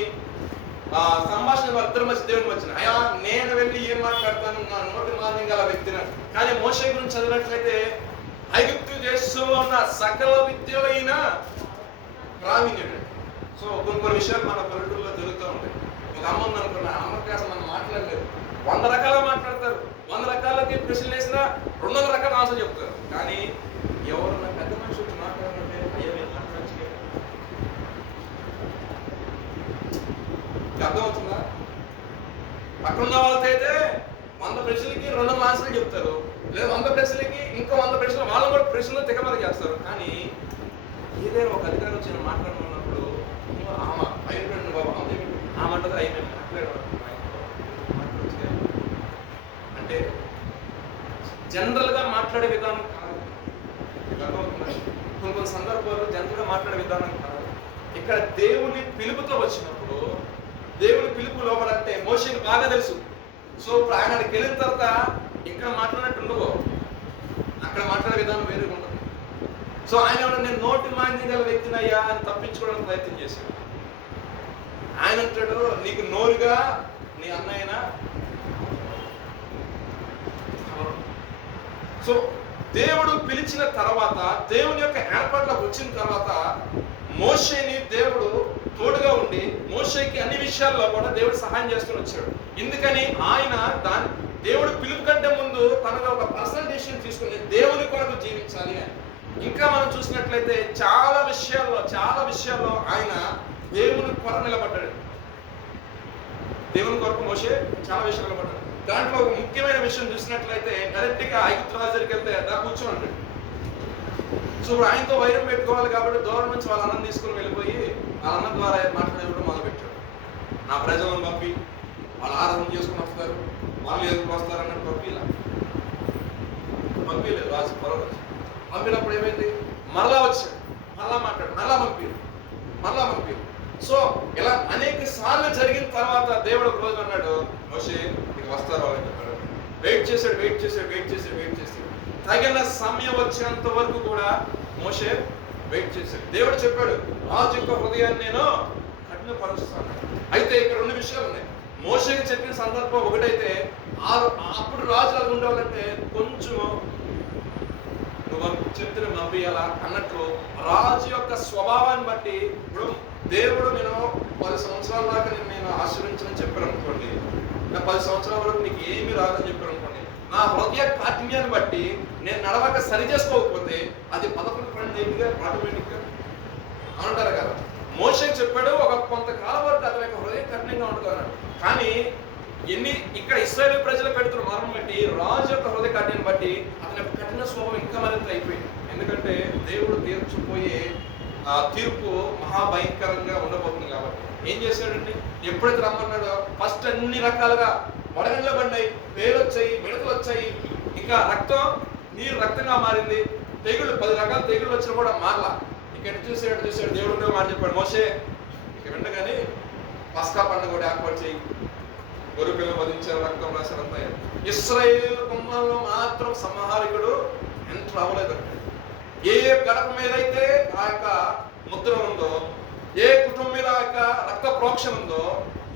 సంభాషణ ఇద్దరి మధ్య దేవుని మధ్యన అయా నేను వెళ్ళి ఏం మాట్లాడతాను, నా నోటి మార్గం గల వ్యక్తిని. కానీ మోషే గురించి చదివినట్లయితే ఐగుప్తు దేశంలో ఉన్న సకల విద్యలైన ప్రావీణ్యుడు. సో కొన్ని విషయాలు మన పల్లెటూరులో జరుగుతూ ఉంటాయి. ఒక అమ్మ ఉంది అనుకున్నా, అమ్మకి అసలు మనం మాట్లాడలేదు, 100 రకాలుగా మాట్లాడతారు, 100 రకాలకి ప్రశ్నలు వేసినా 200 రకాల ఆన్సర్ చెప్తారు. కానీ ఎవరన్నా పెద్ద మనుషులు మాట్లాడాలంటే అయ్యో నేను మాట్లాడచ్చు, అర్థమవుతుందా? పక్కన వాళ్ళతో అయితే 100 ప్రశ్నలకి 200 ఆన్సర్లు చెప్తారు, లేదా 100 ప్రశ్నలకి ఇంకో 100 ప్రశ్నలు వాళ్ళు కూడా ప్రశ్నలు తెగమని చేస్తారు. కానీ ఏదైనా ఒక అధికారం వచ్చి మాట్లాడుతున్నప్పుడు ఆమె అయిపోయింది బాబు, ఆమె అంటది అయిపోయింది అంటే జనరల్ గా మాట్లాడే విధానం కాదు. కొన్ని సందర్భాల్లో జనరల్ గా మాట్లాడే విధానం కాదు. ఇక్కడ దేవుని పిలుపుతో వచ్చినప్పుడు, దేవుని పిలుపు లోపలంటే మోషేకి బాగా తెలుసు. సో ఇప్పుడు ఆయన అక్కడికి వెళ్ళిన తర్వాత ఇక్కడ మాట్లాడినట్టు ఉండవు, అక్కడ మాట్లాడే విధానం వేరుగా ఉంటుంది. సో ఆయన నేను నోటి మాంద్యం గల వ్యక్తిని అయ్యా అని తప్పించుకోవడానికి ప్రయత్నం చేశాడు. ఆయన అంటాడు నీకు నోరుగా నీ అన్నయ్యనా. సో దేవుడు పిలిచిన తర్వాత, దేవుని యొక్క ఏర్పాట్లకు వచ్చిన తర్వాత మోషేని దేవుడు తోడుగా ఉండి మోషేకి అన్ని విషయాల్లో కూడా దేవుడు సహాయం చేస్తూ వచ్చాడు. ఎందుకని ఆయన దేవుడు పిలుపు కంటే ముందు తనగా ఒక పర్సనల్ డెసిషన్ తీసుకుని దేవుని కొరకు జీవించాలి అని. ఇంకా మనం చూసినట్లయితే చాలా విషయాల్లో ఆయన దేవుని కొరకు నిలబడ్డాడు. దేవుని కొరకు మోషే చాలా విషయాలు నిలబడ్డాడు. దాంట్లో ఒక ముఖ్యమైన విషయం చూసినట్లయితే డైరెక్ట్ గా ఐగుప్తు రాజు దగ్గరికి వెళ్తే దా కూర్చోండి. సో ఇప్పుడు ఆయనతో వైరం పెట్టుకోవాలి కాబట్టి దూరం నుంచి వాళ్ళ అన్నం తీసుకుని వెళ్ళిపోయి వాళ్ళ అన్నం ద్వారా మాట్లాడేప్పుడు మొదలుపెట్టాడు. నా ప్రజలను పంపి వాళ్ళు ఆరాధన చేసుకుని వస్తారు, వాళ్ళు ఎదురుకు వస్తారు అన్నట్టు పంపించలేదు రాజు. పంపినప్పుడు ఏమైంది, మరలా వచ్చాడు, మరలా మాట్లాడు, మరలా పంపి. సో ఇలా అనేక సార్లు జరిగిన తర్వాత దేవుడు ఒక రోజు అన్నాడు, మోషే నీకు వస్తారు అని చెప్పాడు. వెయిట్ చేశాడు. తగిన సమయం వచ్చేంత వరకు కూడా మోషే వెయిట్ చేశాడు. దేవుడు చెప్పాడు, రాజు యొక్క హృదయాన్ని నేను కఠినపరుస్తాను. అయితే ఇక్కడ 2 విషయాలు ఉన్నాయి. మోషేకి చెప్పిన సందర్భం ఒకటైతే, అప్పుడు రాజు అలా ఉండవాలంటే కొంచెం నువ్వు చెప్తే పంపించాలా అన్నట్లు రాజు యొక్క స్వభావాన్ని బట్టి. ఇప్పుడు దేవుడు నేను 10 సంవత్సరాల దాకా నేను ఆశ్రయించని చెప్పాను అనుకోండి, నా 10 సంవత్సరాల వరకు నీకు ఏమీ రాదని చెప్పాను అనుకోండి, నా హృదయ కాఠిన్యాన్ని బట్టి నేను నడవక సరి చేసుకోకపోతే అది 11-12 ఆటోమేటిక్గా అంటారు కదా. మోషేకి చెప్పాడు, ఒక కొంతకాలం వరకు అతని యొక్క హృదయ కఠినంగా ఉంటున్నాడు. కానీ ఇక్కడ ఇశ్రాయేలు ప్రజలు పెడుతున్న మరణం బట్టి రాజు యొక్క హృదయ కాఠిన్యాన్ని బట్టి అతని యొక్క కఠిన స్వభావం ఇంకా మరింత అయిపోయింది. ఎందుకంటే దేవుడు తీర్చిపోయే తీర్పు మహాభయంకరంగా ఉండబోతుంది కాబట్టి ఏం చేశాడండి, ఎప్పుడైతే రమ్మన్నాడో ఫస్ట్ అన్ని రకాలుగా వడగండ్లు పడినాయి, వేలు వచ్చాయి, మిడతలు వచ్చాయి, ఇంకా నీరు రక్తంగా మారింది, తెగుళ్ళు 10 రకాల తెగుళ్ళు వచ్చినా కూడా మారలా. ఇక్కడ చూసాడు దేవుడు మాట చెప్పాడు, మోషే ఇక వెంటగానే పస్కా పండుగ కూడా ఏర్పాటు చేయి, గొర్రె పిల్లలు వధించారు, రక్తం రాశారంతా. ఇశ్రాయేలు గుమ్మాల్లో మాత్రం సంహారికుడు ఎంటర్ అవ్వలేదండి. ఏ గడప మీద అయితే ఆ యొక్క ముద్ర ఉందో, ఏ కుటుంబం మీద ఆ యొక్క రక్త ప్రోక్షణ ఉందో,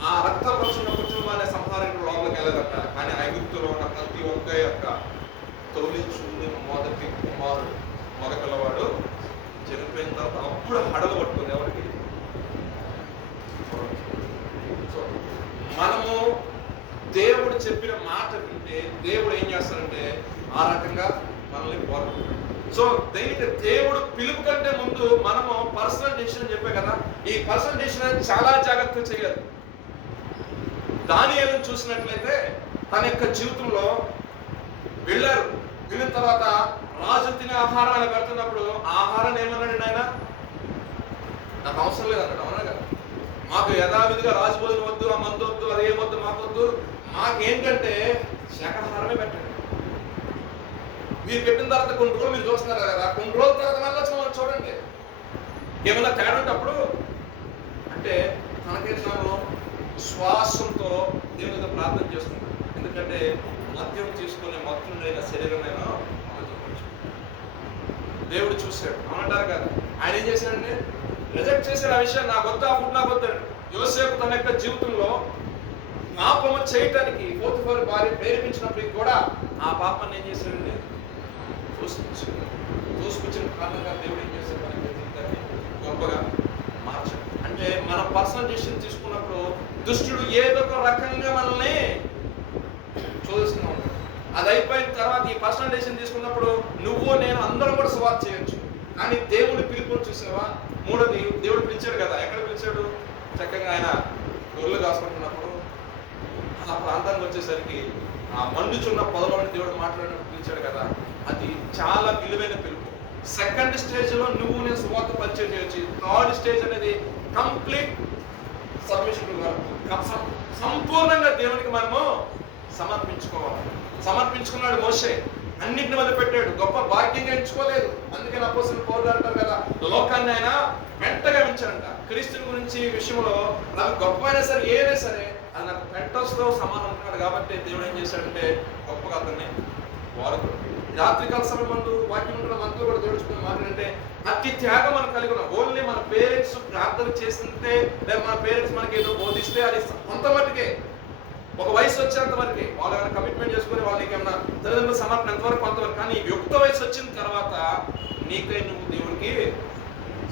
ఆ రక్త ప్రోక్షణ కుటుంబాన్ని సంహారికుడు లోపలికి వెళ్ళదంట. కానీ ఐగుప్తులో ఉన్న ప్రతి ఒక్క యొక్క తొలిచూని మొదటి కుమారుడు మగపిల్లవాడు చనిపోయిన తర్వాత అప్పుడు హడలు పట్టుకుంది ఎవరికి. మనము దేవుడు చెప్పిన మాట వింటే దేవుడు ఏం చేస్తాడంటే ఆ రకంగా మనల్ని కోరుకుంటాడు. సో దేవుడు పిలుపు కంటే ముందు మనము పర్సనల్ డెసిషన్ చెప్పే కదా, ఈ పర్సనల్ డెసిషన్ చాలా జాగ్రత్తగా చేయాలి. దానియేలును చూసినట్లయితే తన యొక్క జీవితంలో వెళ్ళిన తర్వాత రాజు తినే ఆహారాన్ని పెడుతున్నప్పుడు ఆ ఆహారాన్ని ఏమన్నాడు ఆయన, నాకు అవసరం లేదన్నాడు. అవునా కదా, మాకు యథావిధిగా రాజు భోజనం వద్దు, ఆ మందు వద్దు, అది ఏమొద్దు, మాకొద్దు, మాకేంటంటే శాకాహారమే పెట్టండి. మీరు పెట్టిన తర్వాత కొన్ని రోజులు మీరు చూస్తున్నారు కదా, కొన్ని రోజుల తర్వాత మళ్ళీ చూడండి ఏమన్నా తేడా ఉంటప్పుడు అంటే తనకైతే తాను శ్వాసంతో దేవునితో ప్రార్థన చేస్తున్నాడు. ఎందుకంటే మద్యం తీసుకునే మత్తుడైన శరీరమైనా దేవుడు చూశాడు. అవునంటారు కదా, ఆయన ఏం చేశాడంటే రిజెక్ట్ చేశాడు ఆ విషయాన్ని. నాకు వద్దు, ఆ ఫుడ్ నాకు వద్దాడు. యోసేపు తన యొక్క జీవితంలో పాపము చేయటానికి పోతిఫర్ భార్య ప్రేరేపించినప్పటికీ కూడా ఆ పాపాన్ని ఏం చేశాడండి, తోసుకొచ్చిన కారణంగా దేవుడు ఏం చేశాడు, మన జీవితాన్ని గొప్పగా మార్చాడు. అంటే మన పర్సనల్ డెసిషన్ తీసుకున్నప్పుడు దుష్టుడు ఏదో ఒక రకంగా మనల్ని చూస్తూనే ఉంటాడు. అది అయిపోయిన తర్వాత ఈ పర్సనల్ డెసిషన్ తీసుకున్నప్పుడు నువ్వు నేను అందరం కూడా సువార్త చేయొచ్చు. కానీ దేవుడి పిలుపుని చూసావా? మూడోది, దేవుడు పిలిచాడు కదా, ఎక్కడ పిలిచాడు? చక్కగా ఆయన గొర్రెలు కాసుకుంటున్నప్పుడు ఆ ప్రాంతానికి వచ్చేసరికి ఆ మండుచున్న పొదలోని దేవుడు మాట్లాడినప్పుడు పిలిచాడు కదా, అది చాలా విలువైన పిలుపు. సెకండ్ స్టేజ్ లో నువ్వు నేను సువార్త పరిచయం చేయొచ్చు. థర్డ్ స్టేజ్ అనేది కంప్లీట్ సబ్మిషన్, సంపూర్ణంగా దేవునికి మనము సమర్పించుకోవాలి. సమర్పించుకున్నాడు మోషే, అన్నింటిని వదిలిపెట్టాడు. గొప్ప భాగ్యంగా ఎంచుకోలేదు. అందుకని అపోస్తలులు పౌలు అంటారు కదా, లోకాన్ని ఆయన వెంటగా ఉంచాడంట. క్రీస్తుని గురించి విషయంలో నాకు గొప్పైనా సరే ఏదైనా సరే అది నాకు పెంటస్లో సమానం అంటున్నాడు. కాబట్టి దేవుడు ఏం చేశాడంటే గొప్పగా అతన్ని వాడుకున్నాడు. రాత్రికాల సమయం ముందు వాక్యం ఉంటున్న మనతో కూడా దేవుడుచుకున్న మాట్లాడంటే అతి త్యాగం మనం కలిగి ఉన్నాం. ఓన్లీ మన పేరెంట్స్ ప్రార్థన చేస్తుంటే లేదా మన పేరెంట్స్ మనకి ఏదో బోధిస్తే అది కొంత మట్టుకే, ఒక వయసు వచ్చేంత వరకే. వాళ్ళు ఏమైనా కమిట్మెంట్ చేసుకుని వాళ్ళకి ఏమైనా తల్లిదండ్రుల సమర్పణ ఎంతవరకు కొంతవరకు. కానీ యుక్త వయసు వచ్చిన తర్వాత నీకై నువ్వు దేవుడికి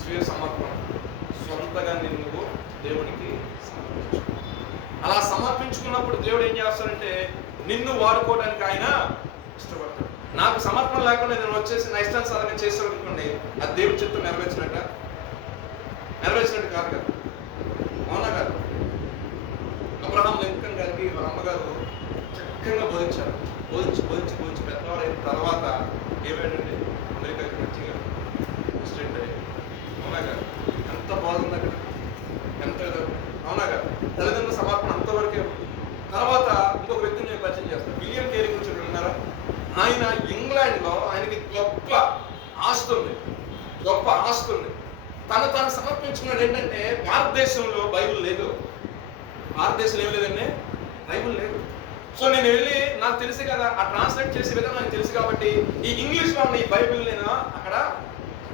స్వీయ సమర్పణ, సొంతగా నువ్వు దేవునికి సమర్పించు. అలా సమర్పించుకున్నప్పుడు దేవుడు ఏం చేస్తాడంటే నిన్ను వాడుకోవడానికి ఆయన ఇష్టపడతాడు. నాకు సమర్పణ లేకుండా నేను వచ్చేసి నా ఇష్టానుసారంగా చేస్తాడు అనుకోండి, అది దేవుడి చిత్తం నెరవేర్చినట్ట కాదు కదా, అవునా కాదు? అబ్రహాం లింకన్ గారికి వాళ్ళ అమ్మగారు చక్కగా బోధించారు. బోధించి పెద్దవాడైన తర్వాత ఏమైందండి, అమెరికాకి మంచిగా ప్రెసిడెంట్ అయ్యి, అవునా కాదు? ఎంత బాగుంది అక్కడ, ఎంత అవునా కాదు? తల్లిదండ్రుల సమర్పణ అంతవరకే ఉంది. తర్వాత ఇంకొక వ్యక్తిని నేను పరిచయం చేస్తాను. విలియం కేరీ గురించి విన్నారా? ఆయన ఇంగ్లాండ్లో ఆయనకి గొప్ప ఆస్తి ఉంది. తను సమర్పించుకున్నాడు. ఏంటంటే భారతదేశంలో బైబిల్ లేదు. భారతదేశంలో ఏం లేదండి, బైబిల్ లేదు. సో నేను వెళ్ళి, నాకు తెలుసు కదా, ఆ ట్రాన్స్లేట్ చేసే విధానం నాకు తెలుసు కాబట్టి ఈ ఇంగ్లీష్లో ఉన్న ఈ బైబిల్ నేను అక్కడ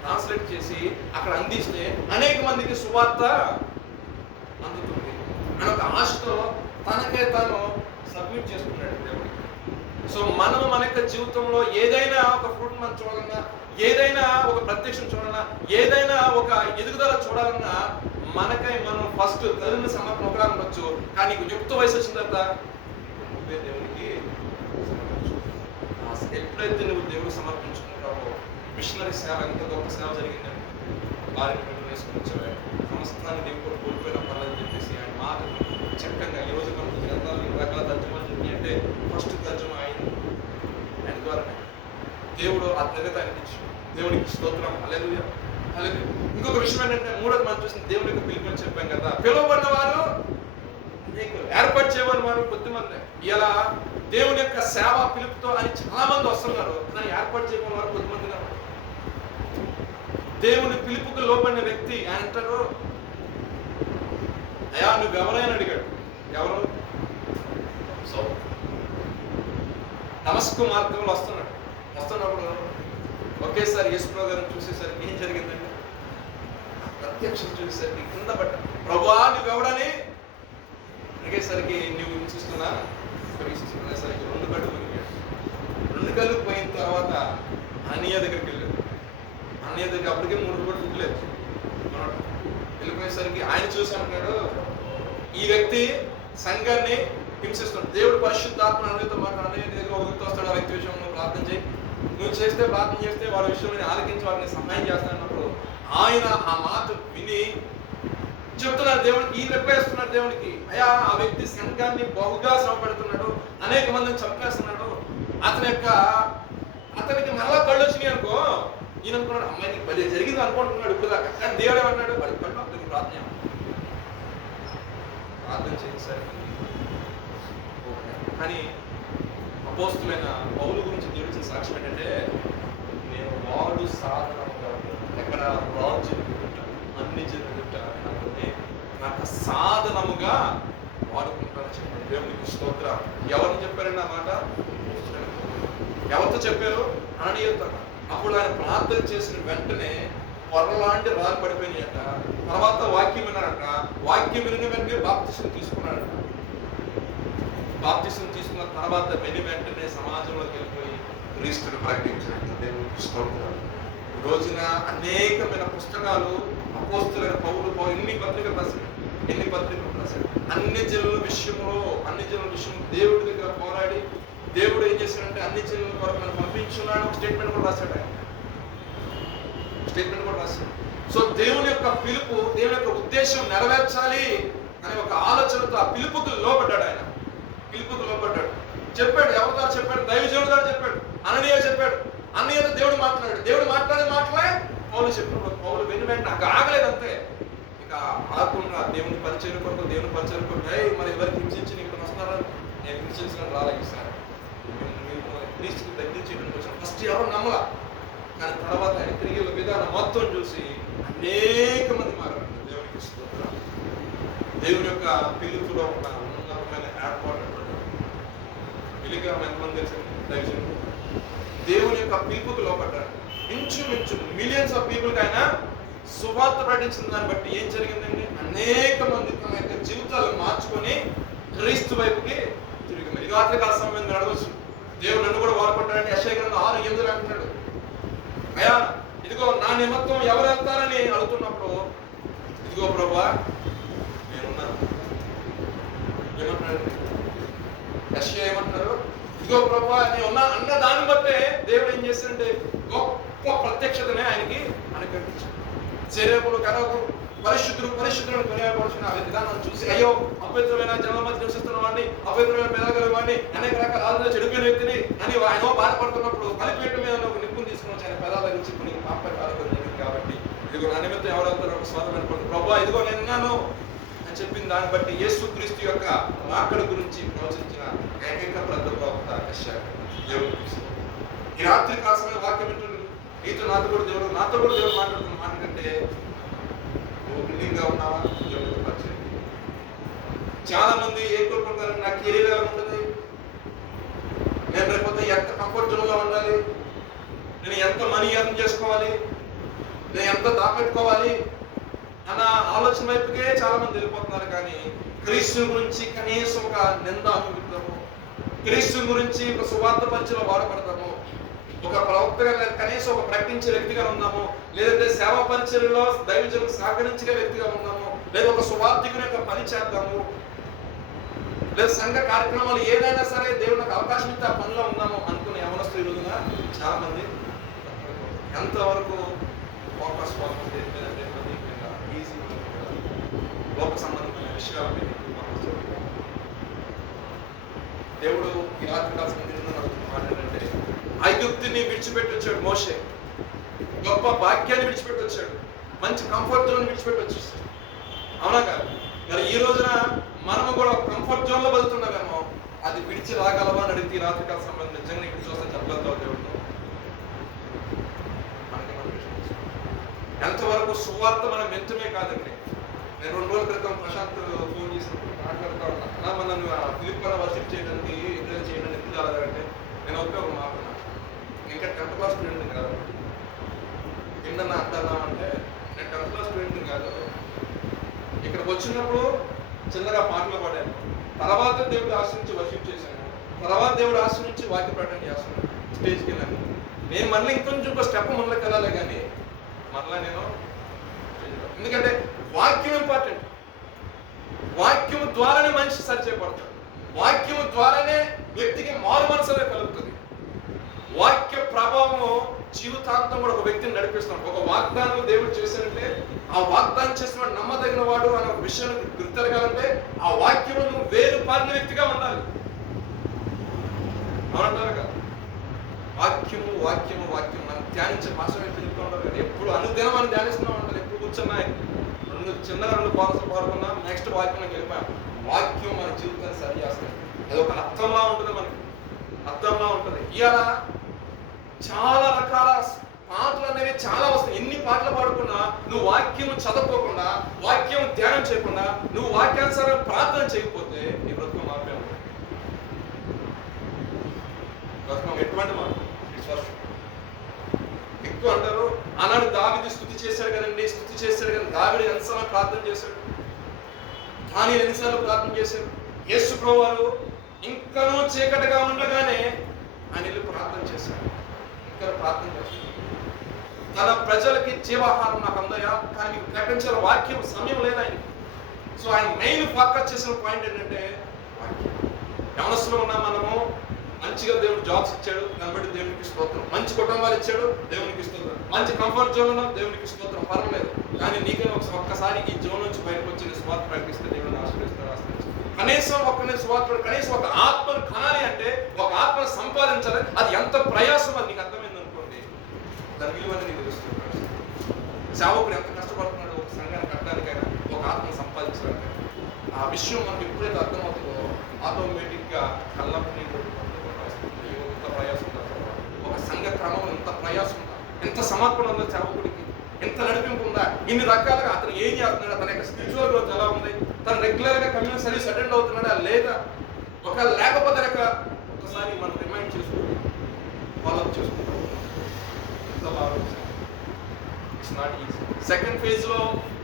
ట్రాన్స్లేట్ చేసి అక్కడ అందిస్తే అనేక మందికి సువార్త అందుతుంది అని ఒక ఆశతో తనకే తాను సబ్మిట్ చేసుకున్నాడు దేవుడికి. సో మనం మన యొక్క జీవితంలో ఏదైనా ఒక ఫ్రూట్ మనం చూడాలన్నా, ఏదైనా ఒక ప్రత్యక్షం చూడాలన్నా, ఏదైనా ఒక ఎదుగుదల చూడాలన్నా మనకై మనం ఫస్ట్ తల్లిని సమర్పణ ఒకలా ఉండొచ్చు. కానీ నీకు యుక్త వయసు వచ్చిన తర్వాత నువ్వే దేవునికి ఎప్పుడైతే నువ్వు దేవుడు సమర్పించుకుంటావో, మిషనరీ సేవ ఎంత గొప్ప సేవ జరిగిందండి. వారిని వేసుకుని వచ్చేవాడు, సంస్థాన్ని దేవుడు కోల్పోయిన పర్లేదు చెప్పేసి ఆయన మాట చక్కగా ఈ రోజు మనకు గ్రంథాలు రకాల తర్జుమా చెప్పి అంటే ఫస్ట్ తర్జుమా ఆయన ద్వారానే దేవుడు ఆ ధన్యత ఆయనకి దేవునికి స్తోత్రం. హల్లెలూయా, హల్లెలూయా. ఇంకొక విషయం ఏంటంటే, మూడోది మనం చూసిన దేవుని యొక్క పిలుపు అని చెప్పాం కదా. పిలువబడిన వారు ఏర్పాటు చేయబడిన వారు కొద్దిమంది. ఇలా దేవుని యొక్క సేవ పిలుపుతో అని చాలా మంది వస్తున్నారు, కానీ ఏర్పాటు చేయబడిన వారు కొద్దిమంది. దేవుని పిలుపుకు లోబడిన వ్యక్తి ఆయన అంటారు, అయ్యా నువ్వెవరైనా అడిగాడు. ఎవరు? సో దమస్కు మార్గంలో వస్తున్నప్పుడు ఒకేసారి యేసుప్రభు గారిని చూసేసరికి ఏం జరిగిందండి, ప్రత్యక్షం చూసేసరికి కింద పడ్డ. ప్రభువా నువ్వెవడని అడిగేసరికి నువ్వు హింసిస్తున్నా అనేసరికి 2 కళ్ళు పోయినాడు. 2 కళ్ళు పోయిన తర్వాత అన్నయ్య దగ్గరికి వెళ్ళాడు. అన్నయ్య దగ్గర అప్పటికే 3 కూడా పుట్టలేదు. వెళ్ళిపోయేసరికి ఆయన చూసి అంటున్నాడు, ఈ వ్యక్తి సంఘాన్ని హింసిస్తున్నాడు. దేవుడు పరిశుద్ధాత్మ అన్నయ్యతో మాట్లాడు, అన్నయ్య దగ్గర ఒక వ్యక్తి వస్తాడు, ఆ వ్యక్తి విషయంలో ప్రార్థన చేయి, నువ్వు ప్రార్థన చేస్తే వారి విషయంలో ఆలకించి వారిని సహాయం చేస్తానన్నప్పుడు ఆయన ఆ మాట విని చెప్తున్నారు దేవుడికి, ఈ రిప్లై ఇస్తున్నాడు దేవుడికి, అయ్యా ఆ వ్యక్తి సంఘాన్ని బహుగా శ్రమ పెడుతున్నాడు, అనేక మందిని చంపేస్తున్నాడు, అతనికి మరలా కళ్ళు వచ్చినాయి అనుకో, ఈయన అనుకున్నాడు అమ్మాయి నీకు బలి జరిగింది అనుకుంటున్నాడు ఇప్పుడు దాకా. కానీ దేవుడు ఏమన్నాడు, వాడి కళ్ళు అతనికి ప్రార్థన చేసేసరికి కానీ అపోస్తులైన పౌలు గురించి దేవుడిచ్చిన సాక్ష్యం ఏంటంటే, నేను వాడు సాధనముగా ఎక్కడ రాజు అన్ని జరుగుతా నాకు సాధనముగా వాడుకుంటానని చెప్పాడు. దేవునికి స్తోత్రం. ఎవరిని చెప్పారండి ఆ మాట? ఎవరితో చెప్పారు? అననీయతో. అప్పుడు ఆయన ప్రార్థన చేసిన వెంటనే పొరలాంటి రాళ్ళు పడిపోయినాయట. తర్వాత వాక్యం విన్నారట. వాక్యం విని వెంటనే బాప్తిసం తీసుకున్నాడట. బాప్తిసం తీసుకున్న తర్వాత వెంటనే సమాజంలోకి వెళ్ళిపోయి క్రీస్తుని ప్రకటించినట్టు దేవునికి స్తోత్రం. రోజున అనేకమైన పుస్తకాలు అపోస్తులైన పౌలు ఎన్ని పత్రికలు రాశాడు. అన్ని జనుల విషయంలో దేవుడి దగ్గర పోరాడి దేవుడు ఏం చేశాడంటే అన్ని జనుల కొరకు మనం పంపించున్నాడు. స్టేట్మెంట్ కూడా రాశాడు. సో దేవుని యొక్క పిలుపు, దేవుని యొక్క ఉద్దేశం నెరవేర్చాలి అనే ఒక ఆలోచనతో ఆ పిలుపుకు లోపడ్డాడు. ఆయన పిలుపుకు లోపడ్డాడు. చెప్పాడు, ఎవరితో చెప్పాడు? దైవజనుడు గారు చెప్పాడు, అననీయ చెప్పాడు. అన్నయ్యతో దేవుడు మాట్లాడే మాటలే పౌలు చెప్పినప్పుడు పౌలు వెంటనే నాకు ఆగలేదు అంతే. ఇక ఆగకుండా దేవుని పరిచయం కొరకు మరి ఎవరికి హింసించి ఇక్కడ వస్తున్నారా? నేను హింసించడం రాలేసాను. క్రీస్తుకి దగ్గరించి వచ్చిన ఫస్ట్ ఎవరు నమ్మలా, కానీ తర్వాత ఆయన తిరిగి విధానం మొత్తం చూసి అనేక మంది మారారు. దేవునికి స్తోత్రం. దేవుని యొక్క పిలుపులో ఉన్న ఉన్నతమైన ఏర్పాటు పిలుపుగా ఎంతమంది తెలిసింది? దైవజనుడు దేవుని యొక్క పిలుపుకు లోపడ్డాడు. ఇంచుమించు మిలియన్స్ ఆఫ్ పీపుల్కి ఆయన సువార్త ప్రకటించిన దాన్ని బట్టి ఏం జరిగిందండి? అనేక మంది తమ యొక్క జీవితాలు మార్చుకొని క్రీస్తు వైపుకి తిరిగి మరి రాత్రికాల సమయం నడవచ్చు. దేవుడు నన్ను కూడా వాడుకుంటాడని యెషయా గ్రంథం 6:8 అంటున్నాడు. అయ్యా ఇదిగో నా నిమిత్తం ఎవరు వెళ్తారని అడుగుతున్నప్పుడు ఇదిగో ప్రభువా నేనున్నాను ఏమంటున్నాడు? యెషయా ఏమంటున్నారు? ఇదిగో ప్రభువా నేను ఉన్నా అన్న దాన్ని బట్టే దేవుడు ఏం చేశాడంటే గొప్ప ప్రత్యక్షతనే ఆయనకి అనుకరించాడు. శరీరములు కనకు పరిశుద్ధులను కొనియాడవలసిన ఆ విధానాన్ని చూసి అయ్యో అపవిత్రమైన జనం మధ్య నివసిస్తున్న వాడిని, అపవిత్రమైన పిల్లగల వాడిని, అనేక రకాల ఆలోచన చెడిపోయిన వ్యక్తిని అని ఆయన బాధపడుతున్నప్పుడు బలిపీఠం మీద ఒక నిప్పును తీసుకుని వచ్చి ఆయన పెదాల నుంచి కొన్ని పాపకి ఆలోచన జరిగింది. కాబట్టి ఇదిగో నా నిమిత్తం ఎవరెళ్తారో ఒక స్వాదమైన ప్రభు ఇదిగో నేను విన్నాను అని చెప్పిన దాన్ని బట్టి యేసుక్రీస్తు యొక్క రాకడ గురించి ప్రవచించిన ఏకైక పెద్ద ప్రవక్త యెషయా. ఈ రాత్రి కాలమైన వాక్యం ఏంటంటే నాతో కూడా దేవుడు మాట్లాడుతున్న మాట కంటే నువ్వు బిల్డింగ్ గా ఉన్నావా, దేవుడితో పరిచయం. చాలా మంది ఏం కోరుకుంటారు, నా కెరీర్ ఎలా ఉంటుంది, నేను రేపు ఎంత కంఫర్ట్ జోన్ లో ఉండాలి, నేను ఎంత మనీ ఎర్న్ చేసుకోవాలి, నేను ఎంత దాపెట్టుకోవాలి అన్న ఆలోచన వైపుకే చాలా మంది వెళ్ళిపోతున్నారు. కానీ క్రీస్తు గురించి కనీసం ఒక నింద అనుకుంటాము, క్రీస్తు గురించి ఒక సువార్త పరిచయలో వాడబడతాము, ఒక ప్రవక్తగా కనీసం ఒక ప్రకటించే వ్యక్తిగా ఉన్నాము, లేదంటే సేవా పరిచర్యలో దైవజనులకు సహకరించే వ్యక్తిగా ఉన్నాము, లేదా ఒక సువార్థికుని యొక్క పని చేద్దాము, లేదా సంఘ కార్యక్రమాలు ఏదైనా సరే దేవుడు నాకు అవకాశం ఇస్తే ఆ పనిలో ఉన్నాము అనుకునే యవనస్తుల రోజున చాలా మంది ఎంతవరకు ఫోకస్ ఈజీ లోక సంబంధమైన విషయాలు దేవుడు ఈ రాత్రి కాల్సిన మాట ఏంటంటే ఐగుప్తుని విడిచిపెట్టి వచ్చాడు మోషే, గొప్ప భాగ్యాన్ని విడిచిపెట్టి వచ్చాడు, మంచి కంఫర్ట్ జోన్ విడిచిపెట్టి వచ్చేసాడు. అవునా కాదు? మరి ఈ రోజున మనము కూడా కంఫర్ట్ జోన్ లో బతుకుతున్నామేమో, అది విడిచి రాగలవా అని అడిగితే ఈ రాత్రి కాల సంబంధం నిజంగా ఇక్కడ చూస్తే చెప్పగలుగుతావు దేవుడు. ఎంతవరకు సువార్త మనం మెంతమే కాదండి. నేను 2 రోజుల క్రితం ప్రశాంత్ ఫోన్ చేసినప్పుడు మాట్లాడుతూ ఉన్నా, మనం ఫిలిప్ వర్షిప్ చేయడానికి ఎదురు చేయడానికి ఎందుకు రాలేదంటే నేను ఒకే ఒక మాట, ఇంకా 10th క్లాస్ స్టూడెంట్ కాదు, ఏంటన్నా అంటానా అంటే నేను 10th క్లాస్ స్టూడెంట్ కాదు, ఇక్కడికి వచ్చినప్పుడు చిన్నగా పాటలు పాడాను, తర్వాత దేవుడు ఆశ్రయించి వర్షిప్ చేశాను, తర్వాత దేవుడు ఆశ్రయించి వాక్య ప్రకటన చేస్తున్నాను, స్టేజ్కి వెళ్ళాను. నేను మళ్ళీ ఇంకొంచెం ఒక స్టెప్ ముందుకు వెళ్ళాలి, కానీ మళ్ళీ నేను ఎందుకంటే వాక్యం ఇంపార్టెంట్. వాక్యం ద్వారానే మనిషి సరిచేయబడతాడు, వాక్యం ద్వారానే వ్యక్తికి మారు మనసులే కలుగుతుంది. వాక్య ప్రభావము జీవితాంతం కూడా ఒక వ్యక్తిని నడిపిస్తున్నాడు. ఒక వాగ్దానం దేవుడు చేశాడంటే ఆ వాగ్దానం చేసిన వాడు నమ్మదగిన వాడు అనే ఒక విషయాన్ని గుర్తెరగాలంటే ఆ వాక్యము నువ్వు వేరు పారిన వ్యక్తిగా ఉండాలి. అవునంటారు కదా, వాక్యము వాక్యము వాక్యం మనం ధ్యానించే భాష తెలుగుతూ ఉంటారు కదా, ఎప్పుడు అనుదినం మనం ధ్యానిస్తున్నాం అంటారు. ఎప్పుడు కూర్చున్నాయి చిన్నగా 2 పాలసలు పాడుకున్నా నెక్స్ట్ వాక్యంలోకి వెళ్ళిపోయాం. వాక్యం మన జీవితాన్ని సరి చేస్తుంది. అది ఒక అర్థంలా ఉంటుంది, మనకి అర్థంలా ఉంటుంది. ఇలా చాలా రకాల పాటలు అనేవి చాలా వస్తాయి. ఎన్ని పాటలు పాడుకున్నా నువ్వు వాక్యం చదవకుండా, వాక్యం ధ్యానం చేయకుండా, నువ్వు వాక్యానుసారం ప్రార్థన చేయకపోతే నీ బ్రతుకు మార్పే ఉంటుంది. బ్రతుకం ఎటువంటి మార్పు ఎక్కువ అంటారు. ఆనాడు దావీదు స్తుతి చేశాడు కదండి, స్తుతి చేశాడు కానీ దావీదు ఎన్నిసార్లు ప్రార్థన చేశాడు, కానీ ఎన్నిసార్లు ప్రార్థన చేశాడు. యేసు ప్రభువారు ఇంకనూ చీకటిగా ఉండగానే ఆయన వెళ్ళి ప్రార్థన చేశాడు, ఇంకా ప్రార్థన చేశాడు. తన ప్రజలకి జీవాహారం నాకు అందయా, కానీ మీకు ప్రకటించిన వాక్యం సమయం లేదు ఆయనకి. సో ఆయన మెయిన్ ఫోకస్ చేసిన పాయింట్ ఏంటంటే వాక్యం. యవనస్తులో ఉన్న మనము మంచిగా దేవుడు జాబ్స్ ఇచ్చాడు, దాన్ని బట్టి దేవునికి స్తోత్రం. మంచి కుటుంబాలు ఇచ్చాడు, దేవునికి స్తోత్రం. మంచి కంఫర్ట్ జోన్ ఉన్నాం, దేవునికి స్తోత్రం, పర్వాలేదు. కానీ నీకే ఒక్కసారి ఈ జోన్ నుంచి బయటకు వచ్చి స్వార్థ ప్రకటిస్తే దేవుడిని ఆశ్రయిస్తాడు. కనీసం కనీసం ఒక ఆత్మను కనాలి అంటే, ఒక ఆత్మను సంపాదించాలి, అది ఎంత ప్రయాసం అది నీకు అర్థమైంది అనుకోండి, దాని విలువని నీకు తెలుస్తుంది. సేవకుడు ఎంత కష్టపడుతున్నాడు ఒక సంఘాన్ని కట్టడానికైనా, ఒక ఆత్మను సంపాదించడానికి. ఆ విషయం మనకు ఎప్పుడైతే అర్థమవుతుందో ఆటోమేటిక్గా కళ్ళప్పుడు నీకు ఎంత ప్రయాసం ఉందా, ఒక సంఘ క్రమం ఎంత ప్రయాసం ఉందా, ఎంత సమర్పణ ఉందో సేవకుడికి, ఎంత నడిపింపు ఉందా, ఇన్ని రకాలుగా అతను ఏం చేస్తున్నాడు, తన యొక్క స్పిరిచువల్ గ్రోత్ ఎలా ఉంది, తను రెగ్యులర్గా కమ్యూనిటీ సర్వీస్ అటెండ్ అవుతున్నాడా లేదా, ఒకవేళ లేకపోతే ఒకసారి మనం రిమైండ్ చేసుకుంటాం, ఫాలోఅప్ చేసుకుంటాం. ఎంత బాగా ఇట్స్ నాట్ ఈజీ. సెకండ్ ఫేజ్లో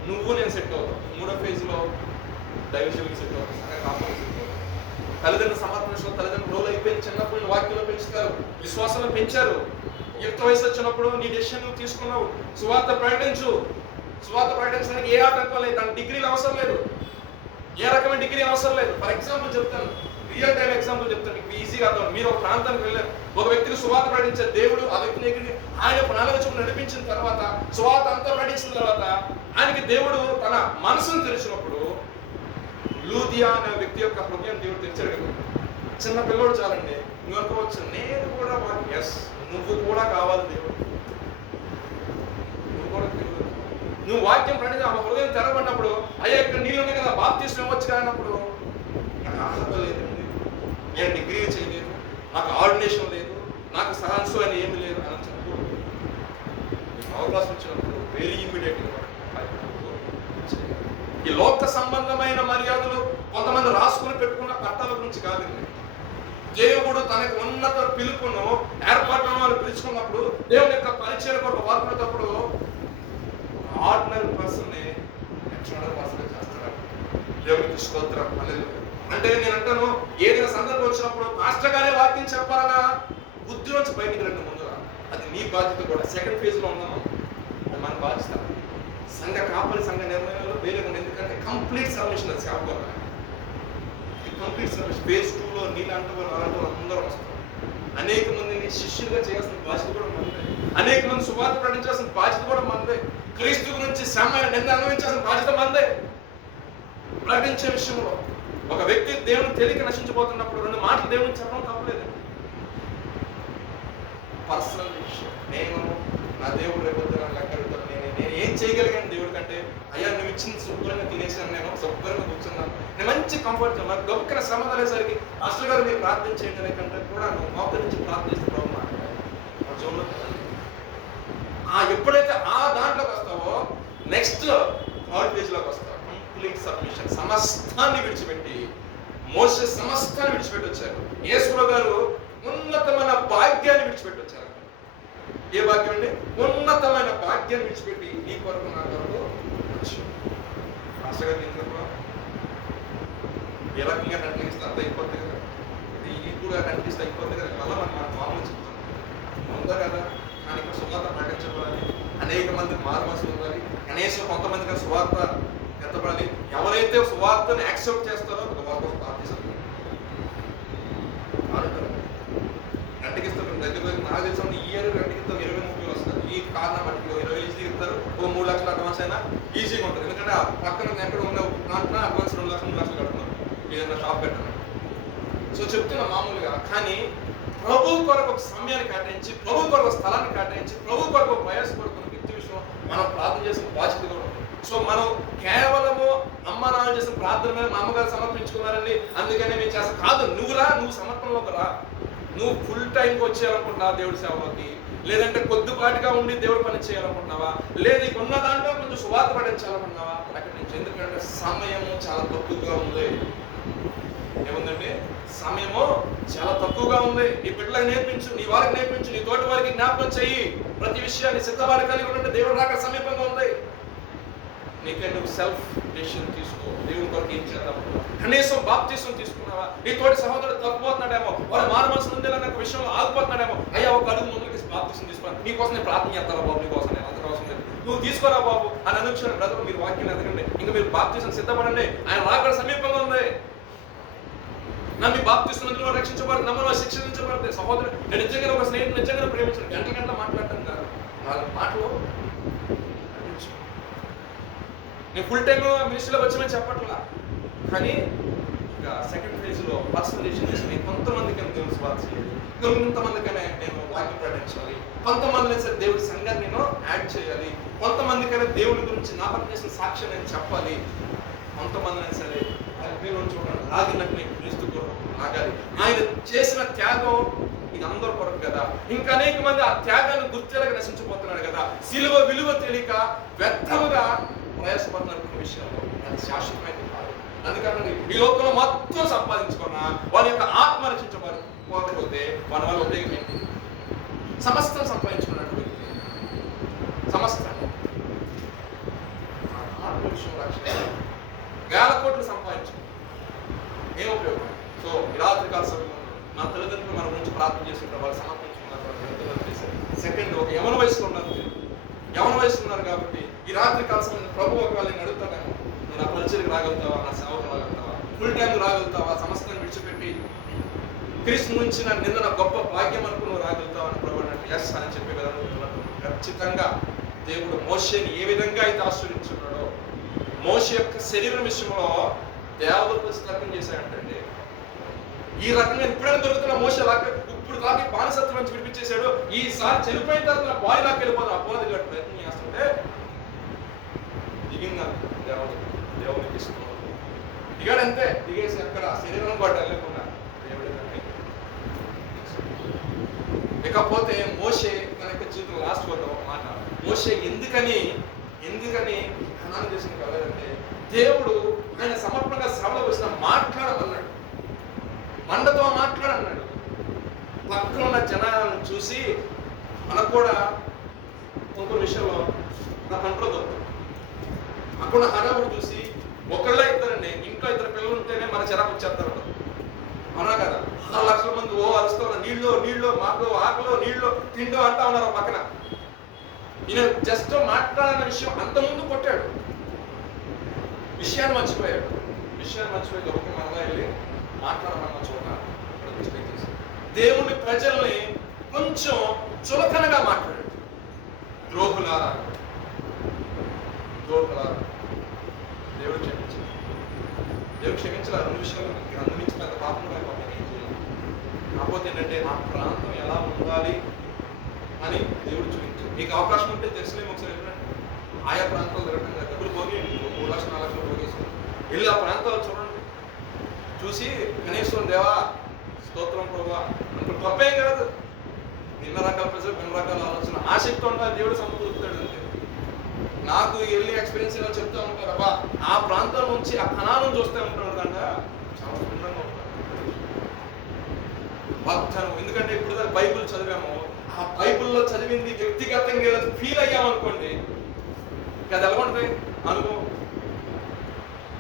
నువ్వు నేను సెట్ అవుతాం, 3వ ఫేజ్లో దైవజీవులు సెట్ అవుతాం, సంఘ కాపాడు సెట్ అవుతాం. తల్లిదండ్రుల సమర్పణలో తల్లిదండ్రులు రోజులు అయిపోయింది, చిన్నప్పుడు వాక్యంలో పెంచుతారు, విశ్వాసంలో పెంచారు. యుక్త వయసు వచ్చినప్పుడు నీ డెసిషన్ నువ్వు తీసుకున్నావు, సువార్త ప్రకటించు. సువార్త ప్రకటించడానికి ఏ ఆటంకం లేదు, దానికి డిగ్రీలు అవసరం లేదు, ఏ రకమైన డిగ్రీ అవసరం లేదు. ఫర్ ఎగ్జాంపుల్ చెప్తాను, రియల్ టైం ఎగ్జాంపుల్ చెప్తాను, మీకు ఈజీగా అర్థం. మీరు ఒక ప్రాంతానికి వెళ్ళారు, ఒక వ్యక్తికి సువార్త ప్రకటించే దేవుడు ఆ వ్యక్తిని ఆయన ప్రణాళిక నడిపించిన తర్వాత, సువార్త అంతా ప్రకటించిన తర్వాత ఆయనకి దేవుడు తన మనసును తెరిచినప్పుడు లూదియా అనే వ్యక్తి యొక్క హృదయం దేవుడు తెరిచాడు కదా. చిన్న పిల్లోడు చాలండి, నువ్వు అనుకోవచ్చు నేను కూడా ఎస్ నువ్వు కూడా కావాలి దేవుడు, నువ్వు కూడా దేవుడు. నువ్వు వాక్యం పండితే ఆ హృదయం తెరబడినప్పుడు అయ్యా ఇక్కడ నీళ్ళు ఉన్నాయి కదా బాప్తిస్మం ఇవ్వచ్చు కానప్పుడు నాకు అర్హత లేదండి, నేను డిగ్రీ చేయలేదు, నాకు ఆర్డినేషన్ లేదు, నాకు సహాన్సు అని ఏమి లేదు అని చెప్పకూడదు. అవకాశం వచ్చినప్పుడు వెరీ ఇమ్మీడియట్గా ఈ లోక సంబంధమైన మర్యాదలు కొంతమంది రాసుకుని పెట్టుకున్న పట్టాల గురించి కాదండి. దేవుడు తనకు ఉన్నత పిలుపును ఏర్పాటును వాళ్ళు పిలుచుకున్నప్పుడు దేవుని యొక్క పరిచయం కొరకు వాడుకునేటప్పుడు ఆర్డినరీ పర్సన్ ఎక్స్ట్రాడనరీ పర్సన్ చేస్తున్నారు. దేవునికి స్తోత్రం. అంటే నేను అంటాను, ఏదైనా సందర్భం వచ్చినప్పుడు మాస్టర్ గారే వాక్యం చెప్పాలన్నా బుద్ధి నుంచి బయటికి రండి ముందుగా. అది నీ బాధ్యత కూడా. సెకండ్ ఫేజ్ లో ఉన్నాము, అది మన బాధ్యత. సంఘ కాపరి సంఘ నిర్ణయంలో వేరే ఉంది. ఎందుకంటే కంప్లీట్ సబ్మిషన్ అది సేవకులు. Complete submission. ఫేజ్ 2లో నీలాంటి వాళ్ళు అలాంటి వాళ్ళు అందరూ వస్తారు. అనేక మందిని శిష్యులుగా చేయాల్సిన బాధ్యత కూడా మనదే. అనేక మంది సువార్త ప్రకటించాల్సిన బాధ్యత కూడా మనదే. క్రీస్తు గురించి శ్రమ నింద అనుభవించాల్సిన బాధ్యత మనదే. ప్రకటించే విషయంలో ఒక వ్యక్తి దేవుని తెలియక నశించిపోతున్నప్పుడు రెండు మాటలు దేవుని చెప్పడం తప్పలేదు. పర్సనల్ విషయం. నేను నా దేవుడు రేపొద్దు లెక్క అడుగుతాను, నేను ఏం చేయగలిగాను దేవుడి కంటే, అయ్యా నువ్వు ఇచ్చిన శుభ్రంగా తినేసాను, నేను శుభ్రంగా కూర్చున్నాను, నేను మంచి కంఫర్ట్ నాకు గొప్ప శ్రమ కలిగేసరికి మాస్టర్ గారు మీరు ప్రార్థన చేయండి కంటే కూడా నువ్వు మోక నుంచి ప్రార్థిస్తే ప్రభు ఎప్పుడైతే ఆ దాంట్లోకి వస్తావో నెక్స్ట్ థర్డ్ పేజ్ లోకి వస్తావు. Complete submission. సమస్తాన్ని విడిచిపెట్టి మోసే సమస్తాన్ని విడిచిపెట్టి వచ్చారు. యేసు గారు ఉన్నతమైన భాగ్యాన్ని విడిచిపెట్టి వచ్చారు. ఏ భాగ్యం అండి? ఉన్నతమైన భాగ్యాన్ని విడిచిపెట్టి నీ కొరకు నా కొరకు వచ్చారు. మాస్టర్ గారు ఏ రకంగా నటిస్తే అంత అయిపోతుంది కదా, ఇది కూడా నటిస్తే అయిపోతుంది కదా. మళ్ళీ మనం మామూలు చెప్తాం ఉందా కదా. కానీ ఇక్కడ సువార్త ప్రకటించబడాలి, అనేక మందికి మారుమనసు ఉండాలి, కనీసం కొంతమందికి సువార్త ఎత్తబడాలి. ఎవరైతే సువార్తను యాక్సెప్ట్ చేస్తారో ఒక వార్త ప్రార్థిస్తారు. గంటకి ఇస్తారు దగ్గర నాకు తెలిసిన ఈ ఇయర్ గంటకి ఇస్తారు 20-30 వస్తారు. ఈ కారణం బట్టి 20 ఈజీగా ఇస్తారు. ఓ 3 లక్షలు అడ్వాన్స్ అయినా ఈజీగా ఉంటుంది. ఎందుకంటే ఆ పక్కన ఎక్కడ ఉన్న దాంట్లో అడ్వాన్స్ 2 లక్షలు 3 లక్షలు కడుతున్నారు ఏదైనా షాప్ పెట్టాను. సో చెప్తున్నా మామూలుగా. కానీ ప్రభు కొరకు ఒక సమయాన్ని కేటాయించి, ప్రభు కొరకు స్థలాన్ని కేటాయించి, ప్రభు కొరకు ప్రయాసపడుతున్న వ్యక్తి విషయం మనం ప్రార్థన చేసిన బాధ్యత కూడా ఉంది. సో మనం కేవలము అమ్మ నాన్న చేసిన ప్రార్థన మీద మా అమ్మగారు సమర్పించుకున్నారండి అందుకనే మేము చేస్తాం కాదు. నువ్వు సమర్పణలోకి రా. నువ్వు ఫుల్ టైంకి వచ్చేయాలనుకుంటున్నావా దేవుడి సేవకి, లేదంటే కొద్దిపాటిగా ఉండి దేవుడి పని చేయాలనుకుంటున్నావా, లేదా ఉన్న దాంట్లో కొంచెం సువార్త పఠించాలనుకుంటున్నావా ప్రకటించు. ఎందుకంటే సమయము చాలా తక్కువగా ఉంది. ఏముందండి? సమయము చాలా తక్కువగా ఉంది. నీ బిడ్డలకు నేర్పించు, నీ వారికి నేర్పించు, నీ తోటి వారికి జ్ఞాపకం చెయ్యి. ప్రతి విషయాన్ని సిద్ధపాటు కలిగి ఉంటే దేవుడు రాక సమీపంగా ఉంది. నీకే నువ్వు సెల్ఫ్ డెసిషన్ తీసుకో. దేవుని కొరకు ఏం చేద్దాం? కనీసం బాప్తిసం తీసుకున్నావా? నీ తోటి సహోదరుడు తప్పిపోతున్నాడేమో, వాడు మారు మనసు ఉందేలన్న విషయంలో ఆగిపోతున్నాడేమో, అయ్యా ఒక అడుగు ముందుకి బాప్తిసం తీసుకోవాలి. నీకోసం నేను ప్రార్థన చేస్తారా బాబు, నీకోసం నేను అంత అవసరం లేదు, నువ్వు తీసుకోరా బాబు అని అనుక్షణం బ్రదర్ మీరు వాక్యం ఎదగండి, ఇంకా మీరు బాప్తిసం సిద్ధపడండి, ఆయన రాకడ సమీపంగా ఉంది. నన్ను బాప్తిస్తున్నందులో రక్షించబడి నమ్మను శిక్షించబడితే సహోదరుడు నేను నిజంగా ఒక స్నేహితుడు నిజంగా ప్రేమించాను గంట మాట్లాడటం కాదు, వాళ్ళ మాటలు నేను ఫుల్ టైమ్ మినిస్ట్రీలో వచ్చామని చెప్పట్లా. కానీ ఇంకా సెకండ్ ఫేజ్లో పర్సనల్ డెసిషన్ తీసుకుని కొంతమందికైనా దేవుని స్వార్థ చేయాలి, కొంతమందికైనా నేను వాక్యం ప్రకటించాలి, కొంతమందిని సరే దేవుడి సంఘాన్ని నేను యాడ్ చేయాలి, కొంతమందికైనా దేవుడి గురించి నా పని చేసిన సాక్ష్యం నేను చెప్పాలి, కొంతమందిని సరే మీరు చూడండి లాగినట్టు నేను క్రీస్తు కొరకు లాగాలి. ఆయన చేసిన త్యాగం ఇది అందరూ కొరకు కదా. ఇంకా అనేక మంది ఆ త్యాగాన్ని గుర్తెరగ నశించిపోతున్నాడు కదా. సిలువ విలువ తెలియక వ్యర్థముగా ప్రయాసపడుతున్న విషయంలో అది శాశ్వతమైన కాదు. అందుకని ఈ లోకంలో మొత్తం సంపాదించుకున్నా వారి యొక్క ఆత్మ రక్షించబడిపోతే మన వల్ల ఉపయోగం ఏంటి? సమస్తం సంపాదించుకున్నట్టు వ్యక్తి సమస్తాన్ని ఆత్మ విషయం రక్షణ వేల కోట్లు సంపాదించుకున్నాం ఏం ఉపయోగం? సో ఈ రాత్రి కాల సమయంలో మా తల్లిదండ్రులు మన గురించి ప్రార్థన చేస్తుంటారు, వాళ్ళు సమర్పించుకున్నారు. సెకండ్ ఒక యవన వయసులో ఉన్నారు, యవన వయసులో ఉన్నారు కాబట్టి ఈ రాత్రి కాల సమయంలో ప్రభు ఒకవేళ నేను అడుగుతాను, నువ్వు నా పరిచయకు రాగలుగుతావా, నా సేవకు రాగలుగుతావా, ఫుల్ టైం రాగలుగుతావా, సమస్తాన్ని విడిచిపెట్టి క్రీస్తు నుంచి నా నిన్న గొప్ప భాగ్యం అనుకుని నువ్వు రాగలుగుతావా అని ప్రభు అంటే ఎస్ అని చెప్పే కదా. ఖచ్చితంగా దేవుడు మోషేని ఏ విధంగా అయితే ఆశ్రయించున్నాడో, మోషే యొక్క శరీరం విషయంలో దేవదూతలు స్తర్కం చేశాడంటే, ఈ రకంగా ఎప్పుడైనా దొరుకుతున్న మోషే లాగా ఇప్పుడు దాకా బానిసత్వం నుంచి విడిపించేశాడు, ఈసారి చనిపోయిన తర్వాత నా బాడీ లాగా వెళ్ళిపోతాను అపోవాది గారు ప్రయత్నం చేస్తుంటే దిగిందా దేవునికి ఇష్టం దిగాడంతే. దిగేసి అక్కడ శరీరం కూడా వెళ్ళకుండా దేవుడి ఇకపోతే మోషే తన యొక్క జీవితం లాస్ట్ వద్ద ఒక మాట, మోషే ఎందుకని కనాను దేశం వెళ్ళాలంటే దేవుడు ఆయన సమర్పణగా సభలో వచ్చిన మాట్లాడమన్నాడు, మండతో మాట్లాడన్నాడు. పక్కన ఉన్న జనాలను చూసి మనకు కూడా ఇంకో విషయంలో నా కంట్రోల్ దొరుకుతుంది. అక్కడ హడావుడు చూసి ఒకళ్ళ ఇద్దరండి, ఇంట్లో ఇద్దరు పిల్లలు ఉంటేనే మన చిరాకు వచ్చేస్తారు అన్నా కదా. 6 లక్షల మంది అరుస్తూ ఉన్నారు, నీళ్ళు మాకు ఆకలో నీళ్ళు తిండు అంటా ఉన్నారు పక్కన. ఈయన జస్ట్ మాట్లాడిన విషయం అంత ముందు కొట్టాడు, విషయాన్ని మర్చిపోయాడు. మర్చిపోయి ఒక మనలో వెళ్ళి మాట్లాడమన్న చోట దేవుని ప్రజల్ని కొంచెం చులకనగా మాట్లాడాడు. ద్రోహులారా దేవుడు క్షమించాడు. దేవుడు క్షమించాలి 2 విషయాలు, అందించి పెద్ద పాపం కాకపోతే ఏంటంటే ఆ ప్రాంతం ఎలా ఉండాలి అని దేవుడు చూపించాడు. మీకు అవకాశం ఉంటే తెలుసులేము ఒకసారి వెళ్ళండి, ఆయా ప్రాంతాలు తిరగటంగా డబ్బులు పోగేయండి, 3 లక్షలు 4 లక్షలు పోగేసుకుని వెళ్ళి ఆ ప్రాంతాలు చూడండి. చూసి కనీసం దేవా స్తోత్రం ప్రభా అంటే తప్పేం కాదు, నిన్న రకాల ప్రజలు 2 రకాల ఆలోచన ఆసక్తి ఉండాలి, దేవుడు సమకూరుతాడు అంతే. నాకు వెళ్ళి ఎక్స్పీరియన్స్ ఇలా చెప్తా ఉంటారు, అబ్బా ఆ ప్రాంతం నుంచి ఆ కణాలను చూస్తూ ఉంటాడు కంట చాలా సుందరంగా ఉంటాడు వాగ్దానం. ఎందుకంటే ఇప్పుడు దాకా బైబుల్ చదివాము, ఆ బైబుల్లో చదివింది వ్యక్తిగతంగా ఫీల్ అయ్యామనుకోండి, అది ఎలా ఉంటుంది అనుభవం,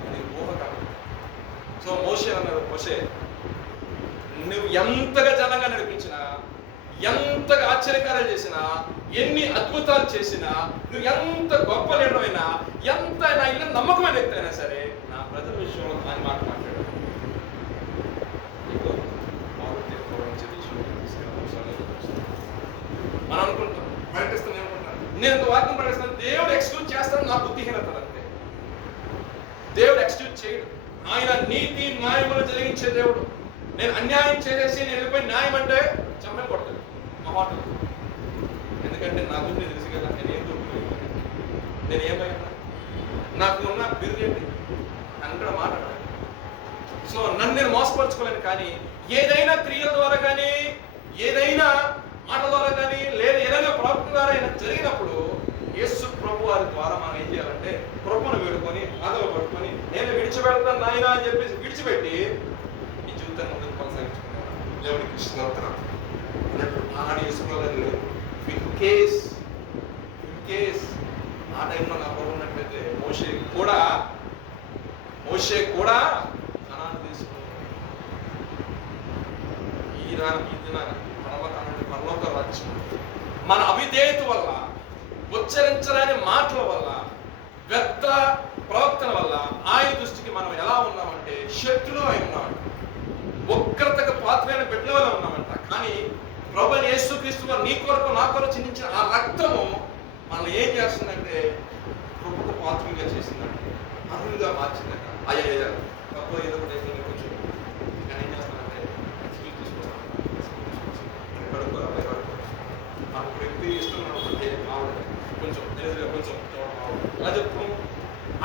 అది ఊహ కాదు. సో మోషే అన్నారు, మోషే నువ్వు ఎంతగా జనంగా నడిపించినా, ఎంతగా ఆశ్చర్యకార్యాలు చేసినా, ఎన్ని అద్భుతాలు చేసినా, నువ్వు ఎంత గొప్ప లీడర్ అయినా, ఎంత నా ఇల్లు నమ్మకమైన వ్యక్తి అయినా సరే, నా ప్రజల విషయంలో దాని మాట మాట్లాడాడు. మనం అనుకుంటాం ప్రకటిస్తాను, ఏమనుకుంటాను నేను వాక్యం ప్రకటిస్తాను, దేవుడు ఎక్స్క్యూజ్ చేస్తాను నా బుద్ధిహీనత అంతే. దేవుడు ఎక్స్క్యూజ్ చేయడు, ఆయన నీతి న్యాయములు జరిగించే దేవుడు. నేను అన్యాయం చేసేసి నేను వెళ్ళిపోయి న్యాయం అంటే చంపే కొడతాడు మొహాటం. ఎందుకంటే నా గురించి తెలుసు కదా, నేనేం దొరుకుతుంది, నేనేమైనా నాకు ఉన్న బిర్యానీ అక్కడ మాట్లాడాలి. సో నన్ను నేను మోసపరచుకోలేను, కానీ ఏదైనా క్రియల ద్వారా కానీ, ఏదైనా మాట ద్వారా కానీ, లేదా ఏదైనా ప్రవక్త ద్వారా జరిగినప్పుడు యేసు ప్రభు వారి ద్వారా మనం ఏం చేయాలంటే ప్రభువును వేడుకొని పాదలు పట్టుకొని నేను విడిచిపెడతాను నాయనా అని చెప్పేసి విడిచిపెట్టి ఈ జీవితాన్ని ముందుకు కొనసాగించుకున్నాను. దేవుడికి స్తోత్రం అన్నట్టు ఆనాడు యేసుప్రభు ఇన్ కేస్ ఆ టైంలో నా ప్రభు ఉన్నట్లయితే మోషే కూడా కనాను తీసుకున్నాడు. ఈ దినాన పరలోక రాజ్యం మన అవిధేయత వల్ల, ఉచ్చరించలేని మాటల వల్ల, వ్యర్థ ప్రవర్తన వల్ల ఆయన దృష్టికి మనం ఎలా ఉన్నామంటే శత్రువు అయి ఉన్నామంట, ఉగ్రతకు పాత్రైన బిడ్డల వల్ల ఉన్నామంట. కానీ ప్రభువైన యేసుక్రీస్తు వారు నీ కొరకు నా కొరకు చిందించిన ఆ రక్తము మనం ఏం చేస్తుందంటే ప్రభుకు పాత్రలుగా చేసిందంటే, అర్హులుగా మార్చిందట. అయ్యా తక్కువ ఏదో ఒకటి అయితే కొంచెం నేను ఏం చేస్తానంటే నాకు వ్యక్తి ఇష్టం కొంచెం అలా చెప్తాం.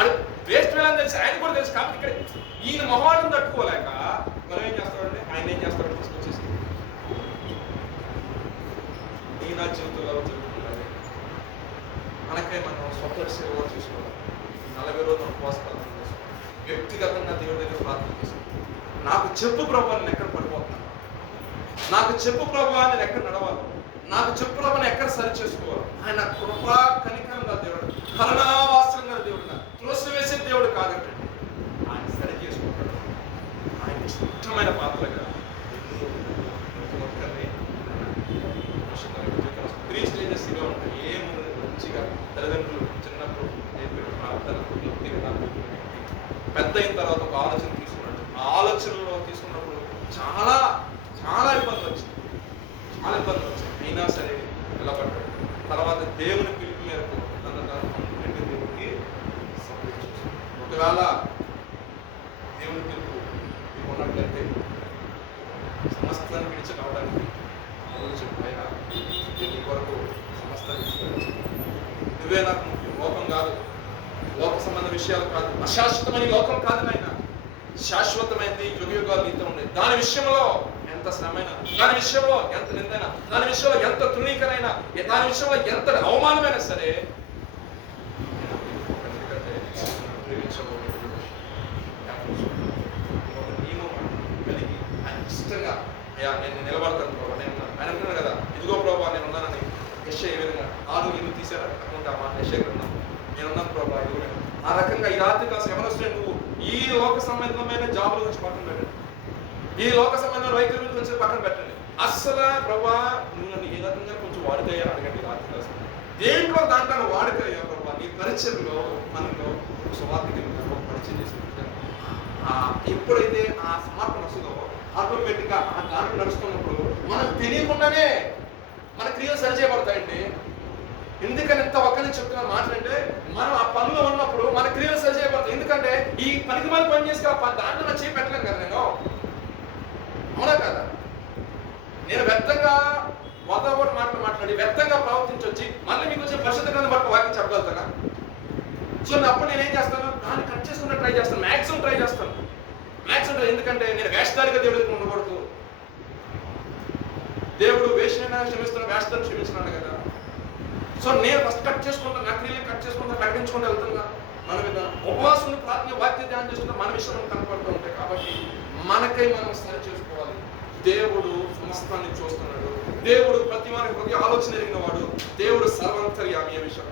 అది వేస్ట్ వేలని తెలిసి ఆయన కూడా తెలుసు, కాబట్టి ఇక్కడ ఈయన మొహాలను తట్టుకోలేక మనం ఏం చేస్తాడంటే ఆయన ఏం చేస్తాడో తీసుకొచ్చేసి ఈ నా జీవితంలో జరుగుతుంది. మనకే మనం స్వతంత్ర సేవ చూసుకోవాలి, 40 రోజులు ఉపవాసాలు చేసుకోవాలి, వ్యక్తిగతంగా దేవుడి దగ్గర ప్రార్థన చేసుకోవాలి. నాకు చెప్పు ప్రభు నేను ఎక్కడ పడిపోతున్నాను, నాకు చెప్పు ప్రభు నేను ఎక్కడ నడవాలి, నాకు చెప్పు ప్రభు ఎక్కడ సరి చేసుకోవాలి. ఆయన కృపా కనికరంగా దేవుడు, కరుణావాసంగా దేవుడు, త్రోసివేసే దేవుడు కాదంటే ఆయన సరి చేసుకుంటాడు. ఆయన ఇష్టమైన పాత్రగా 3 స్టేజెస్ ఇవే ఉంటాయి. ఏముంది మంచిగా తల్లిదండ్రులు చిన్నప్పుడు నేర్పిన ప్రార్థన, పెద్ద అయిన తర్వాత ఒక ఆలోచన తీసుకున్నట్టు, ఆ ఆలోచనలో తీసుకున్నప్పుడు చాలా ఇబ్బందులు వచ్చింది, అయినా సరే నిలబడ్డాడు. తర్వాత దేవుని పిలుపు మేరకు వాగ్దానం కంప్లీట్ దేవుడికి సమర్పించు. ఒకవేళ దేవుని తీర్పు మీకు ఉన్నట్లయితే సమస్తాన్ని విడిచి రావడానికి మొదలు చెప్పాయా నీ కొరకు సమస్తాన్ని విడిచి నువ్వే నాకు ముఖ్యం. లోకం కాదు, లోక సంబంధ విషయాలు కాదు, అశాశ్వతమైన లోకం కాదు నాయన, శాశ్వతమైనది యుగయుగాలు నీతో ఉండేది. దాని విషయంలో ఎంత శ్రమైనా, దాని విషయంలో ఎంత నిందైనా, దాని విషయంలో ఎంత తృణీకరైనా, దాని విషయంలో ఎంత అవమానమైనా సరే ఎందుకంటే నియమం కలిగి ఆయన ఇష్టంగా అయ్యా నేను నిలబడతాను ప్రభావ, నేను ఆయన అంటున్నాను కదా, ఇదిగో ప్రభావ నేను ఉన్నానని. యెషయా ఏ విధంగా 6 తీసారా అనుకుంటా మా యెషయా గ్రంథం, నేనున్నాను ప్రభావ ఇదిగో. ఆ రకంగా ఈ రాత్రి కాస్త ఎవరొస్తే నువ్వు ఈ లోక సంబంధమైన జాబుల గురించి పక్కన పెట్టండి, ఈ లోక సంబంధమైన వైఖరి గురించి పక్కన పెట్టండి. అస్సలు ప్రభా నువ్వు నన్ను ఏ రకంగా కొంచెం వాడుకయ్యా అడగండి. రాత్రి కాస్త దేంట్లో దాంట్లో వాడుకయ్యా ప్రభా, నీ పరిచయంలో మనలో సువార్తకి పరిచయం చేసి ఎప్పుడైతే ఆ సమర్పణ వస్తుందో ఆటోమేటిక్గా ఆ దాంట్లో నడుస్తున్నప్పుడు మనకు తెలియకుండానే మన క్రియలు సరిచేయబడతాయండి. ఎందుకని ఇంత ఒక్కరిని చెప్తున్న మాటలంటే మనం ఆ పనిలో ఉన్నప్పుడు మన క్రియలు సరిచేయబడతాయి. ఎందుకంటే ఈ పనికి మనం పని చేసి దాంట్లో నా చేయి పెట్టలేను కదా నేను, అవునా కదా? నేను వ్యర్థంగా వాతావరణ మాట్లాడి వ్యర్థంగా ప్రవర్తించొచ్చి మళ్ళీ మీకు వచ్చే పరిశుద్ధ గ్రంథం బట్టి వాక్యం చెప్పగలుగుతానా? సో అప్పుడు నేను ఏం చేస్తాను, దాన్ని కట్ చేసుకున్న ట్రై చేస్తాను, మ్యాక్సిమం ట్రై చేస్తాను. ఎందుకంటే నేను వేషధారిగా దేవుడికి ఉండకూడదు. దేవుడు వేషనైనా క్షమిస్తున్నాడు, వేషధారిని క్షమిస్తున్నాడు కదా. సో నేను ఫస్ట్ కట్ చేసుకుంటాను, నా క్రియలు కట్ చేసుకుంటాను, ప్రకటించుకుంటూ వెళ్తున్నా. మన విధానం ఉపవాసం ప్రార్థన వాక్య ధ్యానం చేసుకుంటే మన విషయం కనపడుతూ ఉంటాయి. కాబట్టి మనకై మనం సరి చేసుకోవాలి. దేవుడు సమస్తాన్ని చూస్తున్నాడు, దేవుడు ప్రతి ప్రతి ఆలోచన ఎరిగిన వాడు, దేవుడు సర్వంతర్యామి ఏ విషయం.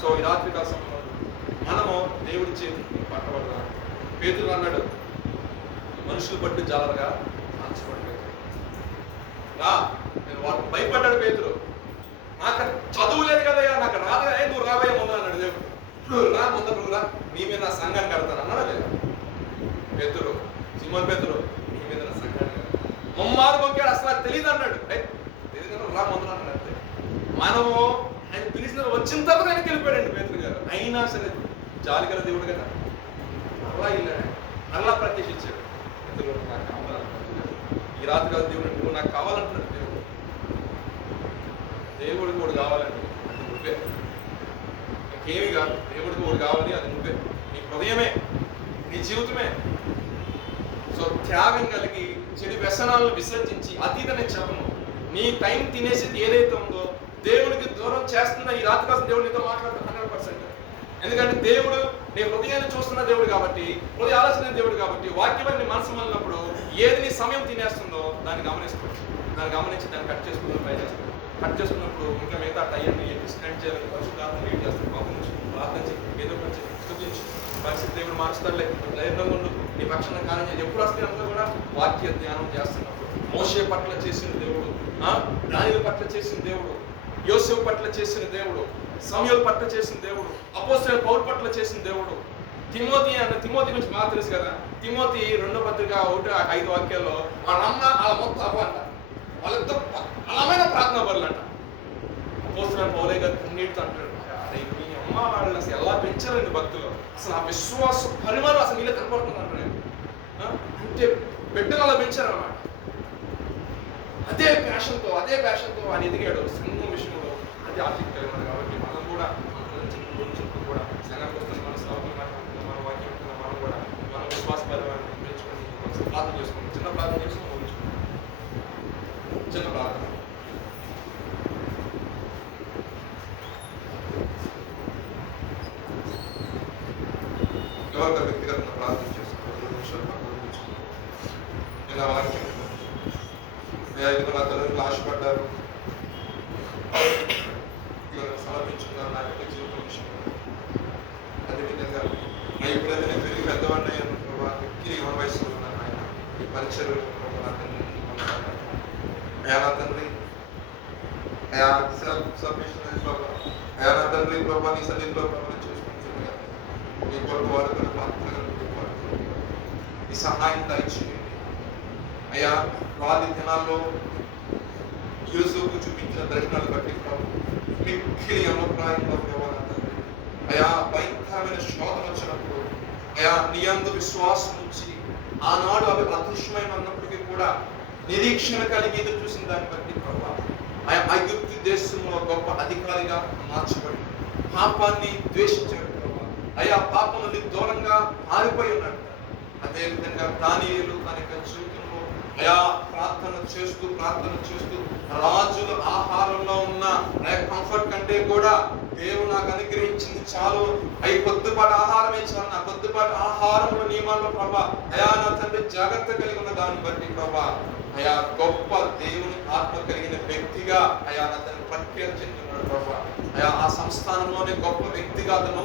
సో ఈ రాత్రి కాల సమయంలో మనము దేవుడి చేతికి పట్టబడదాం. పేతురు అన్నాడు, మనుషులు బట్టి జాలరుగా మార్చబడలేదు. నేను వాడికి భయపడ్డాడు పేతురు. నాకు చదువు లేదు కదయ్యా, నాకు రాదు కదా, నువ్వు రాబోయే ముందు అన్నాడు దేవుడు. రా ముందు నువ్వు రా, నీ మీద నా సంఘాన్ని కడతాను అన్నాడు లేదా పేతురు. సిమోన్ పేతురు, నీ మీద నా సంఘాన్ని కడతాను. ముమ్మారు మొక్కాడు, అసలు నాకు తెలియదు అన్నాడు. తెలియదు రా ముందు అన్నాడు. అంతే మనము ఆయన పిలిచిన వచ్చిన తర్వాత ఆయనకి వెళ్ళిపోయాడండి పేతురు గారు. అయినా సరే జాలి గల దేవుడు కదా, అలా వెళ్ళాడు, అలా ప్రత్యక్షించాడు. పేతురు నాకు కావాలంటున్నాడు. ఈ రాత్రి కాదు దేవుడు నువ్వు నాకు కావాలంటున్నాడు. దేవుడికి ఒకటి కావాలండి, అది నువ్వే. ఇంకేమి కాదు, దేవుడికి ఒకటి కావాలి, అది నువ్వే. నీ హృదయమే, నీ జీవితమే. సో త్యాగం కలిగి చెడు వ్యసనాలను విసర్జించి, అతీత నేను చెప్పను, నీ టైం తినేసేది ఏదైతే ఉందో దేవుడికి దూరం చేస్తున్న ఈ రాత్రి కోసం దేవుడు నీతో మాట్లాడుతున్నా 100%. ఎందుకంటే దేవుడు నీ హృదయాన్ని చూస్తున్న దేవుడు కాబట్టి, హృదయ ఆలోచన దేవుడు కాబట్టి, వాక్యమైన నీ మనసు మళ్ళినప్పుడు ఏది నీ సమయం తినేస్తుందో దాన్ని గమనిస్తాడు. దాన్ని గమనించి దాన్ని కట్ చేసుకుని ట్రై చేస్తాడు. కట్ చేసుకున్నప్పుడు ఇంకా మిగతా టైంని స్పెండ్ చేయాలని పరిశుద్ధాత్మ లీడ్ చేస్తాడు. పాపం నుంచి ప్రార్థించి ఏదో కొంచెం స్తుతించి పరిస్థితి దేవుడు మారుస్తాడులే, ధైర్యంగా ఉండు, నీ పక్షాన కార్యం చేసి. ఎప్పుడు వస్తే అంతా కూడా వాక్య ధ్యానం చేస్తున్నప్పుడు మోషే పట్ల చేసిన దేవుడు, దానిల పట్ల చేసిన దేవుడు, యోసేపు పట్ల చేసిన దేవుడు, సమూయేలు పట్ల చేసిన దేవుడు, అపోస్తలుడైన పౌలు పట్ల చేసిన దేవుడు. తిమోతి గురించి బాగా తెలుసు కదా. తిమోతి 2వ పత్రిక 1:5 వాక్యాల్లో వాళ్ళమ్మ వాళ్ళ మొత్తం అవ్వ అంట, వాళ్ళతో బలమైన ప్రార్థన పరులంట. అపోస్తలుడైన పౌలే గారు కన్నీటితో అంటాడు, మీ అమ్మ వాళ్ళు అసలు ఎలా పెంచారండి భక్తులు, అసలు ఆ విశ్వాస పరిమాణం అసలు నీళ్ళు కనపడుతుంది అంటాడు. అంటే బిడ్డలు అలా పెంచారన్నమాట. అదే ప్యాషన్తో ఆయన ఎదిగాడు సంఘం విషయంలో. అది ఆసక్తి కలిగినాడు. కాబట్టి మనం కూడా కూడా సంఘానికి వస్తున్న మన సేవకులు మాట్లాడుతున్నాం, మన వాక్యం ఉంటున్నాం, మనం కూడా మన విశ్వాస పరిమాణాన్ని పెంచుకొని ప్రార్థన చేసుకుంటాం. చిన్న ప్రార్థన చేసుకుని ఊహించుకుంటాం. చిన్న ప్రార్థన. ఎవరితో వ్యక్తిగతంగా ప్రార్థన చేసుకుంటాం. 2 నిమిషాలు పక్కన ఉంచుకుంటాం. ఇలా వాక్యం నా తల్లిదండ్రులు ఆశపడ్డారు, సమర్పించుకున్నారు నా యొక్క జీవితం విషయంలో. అదేవిధంగా ఎప్పుడైతే నేను తిరిగి పెద్దవాడిని అయ్యాను ప్రభావ, యువ వయసులో ఉన్నాను ఆయన ఈ పరీక్షలు నా తండ్రి నా తండ్రి నా తండ్రి ప్రభావ నీ సన్నిధిలో ప్రభావం చేసుకుంటున్నాను. నీ కొరకు వాడుకున్న పాత్రలు ఈ సహాయం దయచేయండి అయ్యా. వారి దినాల్లో యూసుఫ్ చూపించిన దర్శనాలు బట్టి మిక్కిలి అభిప్రాయంలో అయా భయంకరమైన శోధన వచ్చినప్పుడు అయా నీ యందు విశ్వాసం ఉంచి ఆనాడు అవి అదృశ్యమైన ఉన్నప్పటికీ కూడా నిరీక్షణ కలిగి ఎదురు చూసిన దాన్ని బట్టి ప్రభా ఆయా ఐగుప్తు దేశంలో గొప్ప అధికారిగా మార్చబడి పాపాన్ని ద్వేషించాడు ప్రభా. అయా పాపం నుండి దూరంగా పారిపోయి ఉన్నాడు. అదేవిధంగా దానియేలు తన యొక్క జీవితంలో అయా ప్రార్థన చేస్తూ రాజుల ఆహారంలో ఉన్న కంఫర్ట్ కంటే కూడా దేవుడు నాకు అనుగ్రహించింది చాలు, అవి కొద్దిపాటి ఆహారమే చాలు, నా కొద్దిపాటి ఆహారంలో నియమాల్లో ప్రభా అయా నా తండ్రి జాగ్రత్త కలిగి ఉన్న దాన్ని బట్టి ప్రభా అయా గొప్ప దేవుని ఆత్మ కలిగిన వ్యక్తిగా అయా నా తండ్రి ప్రఖ్యాతి చెందుతున్నాడు ప్రభా. అయా ఆ సంస్థానంలోనే గొప్ప వ్యక్తిగా అతను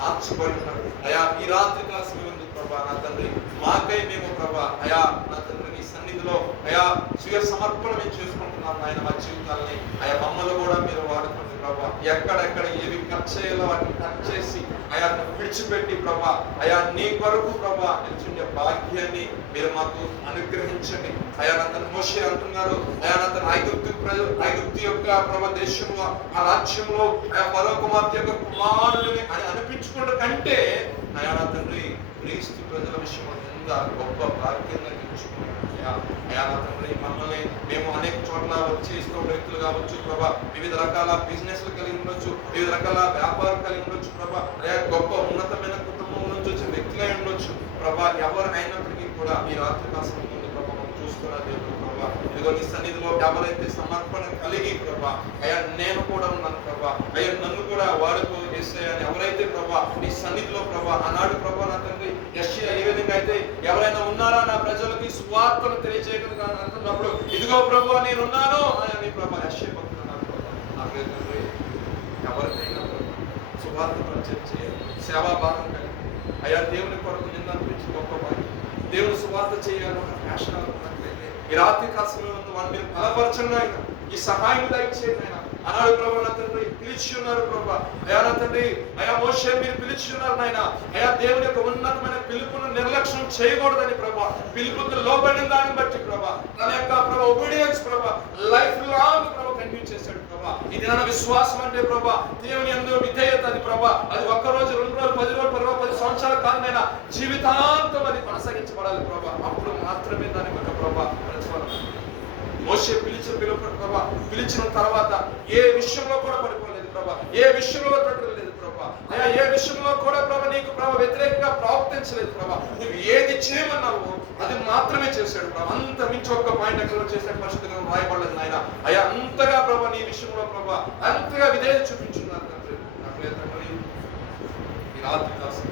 మార్చబడి ఉన్నాడు. అయా ఈ రాత్రి కాల సమయం ప్రభా నా తండ్రి మాకై మేము ప్రభా అయా నా తండ్రి నీ సన్నిధిలో అయా స్వీయ సమర్పణ మేము చేసుకుంటున్నాం ఆయన మా జీవితాలని. అయా మమ్మల్ని కూడా మీరు వాడుకోండి ప్రభా. ఎక్కడెక్కడ ఏవి ఖర్చు చేయాలో వాటిని ఖర్చు చేసి అయా విడిచిపెట్టి ప్రభా అయా నీ కొరకు ప్రభా నిల్చుండే భాగ్యాన్ని మీరు మాకు అనుగ్రహించండి. అయా నా తన మోషే అంటున్నారు అయా నా తన ఐగుప్తు యొక్క ప్రభా దేశంలో ఆ రాజ్యంలో అయా ఫరో కుమార్తె యొక్క కుమారుడిని అని అనిపించుకున్న కంటే అయా నా తండ్రి క్రీస్తు ప్రజల విషయంలో ఎంత గొప్ప భాగ్యంగా నిలుచుకున్నాడు. అయా నా తండ్రి మమ్మల్ని మేము అనేక చోట్ల వచ్చి ఇష్టం వ్యక్తులు కావచ్చు ప్రభా, వివిధ రకాల బిజినెస్లు కలిగి ఉండొచ్చు, వివిధ రకాల వ్యాపారం కలిగి ఉండొచ్చు ప్రభా, అయా గొప్ప ఉన్నతమైన కుటుంబం నుంచి వచ్చిన వ్యక్తులై ఉండొచ్చు ప్రభా. ఎవరు అయినప్పటికీ కూడా ఈ రాత్రి కాలం ముందు ప్రభా మనం చూస్తున్న దేవుడు ప్రభా ఇదిగో నీ సన్నిధిలో ఎవరైతే సమర్పణ కలిగి ప్రభా అయా నేను కూడా ఉన్నాను ప్రభా, అయ్యా నన్ను కూడా వాడుకో చేస్తాయని ఎవరైతే ప్రభా నీ సన్నిధిలో ప్రభా ఆనాడు ప్రభా నా తండ్రి యెషయా ఏ విధంగా అయితే ఎవరైనా ఉన్నారా నా ప్రజలకి సువార్తను తెలియజేయగలగా అంటున్నప్పుడు ఇదిగో ప్రభా నేను ఉన్నాను అని ప్రభా యెషయా భక్తుడు అన్నారు ప్రభా. అదే తండ్రి ఎవరికైనా సువార్తను చర్చే సేవాభావం కలిగి అయా దేవుని కొరకు నిన్ను అనిపించి గొప్ప భాగ్యం, దేవుని సువార్త చేయాలన్న ఫ్యాషన్ అనుకున్నట్లయితే ఈ రాత్రి కాలంలో వాళ్ళు మీరు బలపరచండి ఆయన, ఈ సహాయం దయచేయండి ఆయన. అనాడు ప్రభా నా తండ్రి పిలిచి ఉన్నారు ప్రభా అయా నా తండ్రి అయా మోషే మీరు పిలిచి ఉన్నారు నాయన. అయా దేవుని యొక్క ఉన్నతమైన పిలుపును నిర్లక్ష్యం చేయకూడదని ప్రభా, పిలుపుకు లోబడిన దాన్ని బట్టి ప్రభా తన యొక్క ప్రభా ఒబీడియన్స్ ప్రభా లైఫ్ లాంగ్ ప్రభా కంటిన్యూ చేశాడు ప్రభా. ఇది నా విశ్వాసం అంటే ప్రభా దేవుని యందు విధేయత అది ప్రభా, అది ఒక్క రోజు 2 రోజులు 10 రోజులు 10 సంవత్సరాల కాలమైనా జీవితాంతం అది కొనసాగించబడాలి ప్రభా. అప్పుడు మాత్రమే దాని యొక్క ప్రభా ప్రతిఫలం. మోషే పిలుపు ప్రభా పిలిచిన తర్వాత ఏ విషయంలో కూడా పడిపోలేదు ప్రభా, ఏ విషయంలో తొట్టలేదు ప్రభా అయ్యా, ఏ విషయంలో కూడా ప్రభా నీకు ప్రభా వ్యతిరేకంగా ప్రవర్తించలేదు ప్రభా. నువ్వు ఏది చేయమన్నావు అది మాత్రమే చేశాడు ప్రభా. అంత మించి ఒక్క పాయింట్ ఎక్కడ చేశాడు పరిశుద్ధంగా రాయబడలేదు నాయన. అయ్యా అంతగా ప్రభా నీ విషయంలో ప్రభా అంతగా విధేయత చూపించున్నారు తండ్రి. అట్లే తండ్రి ఈ రాత్రి కాస్త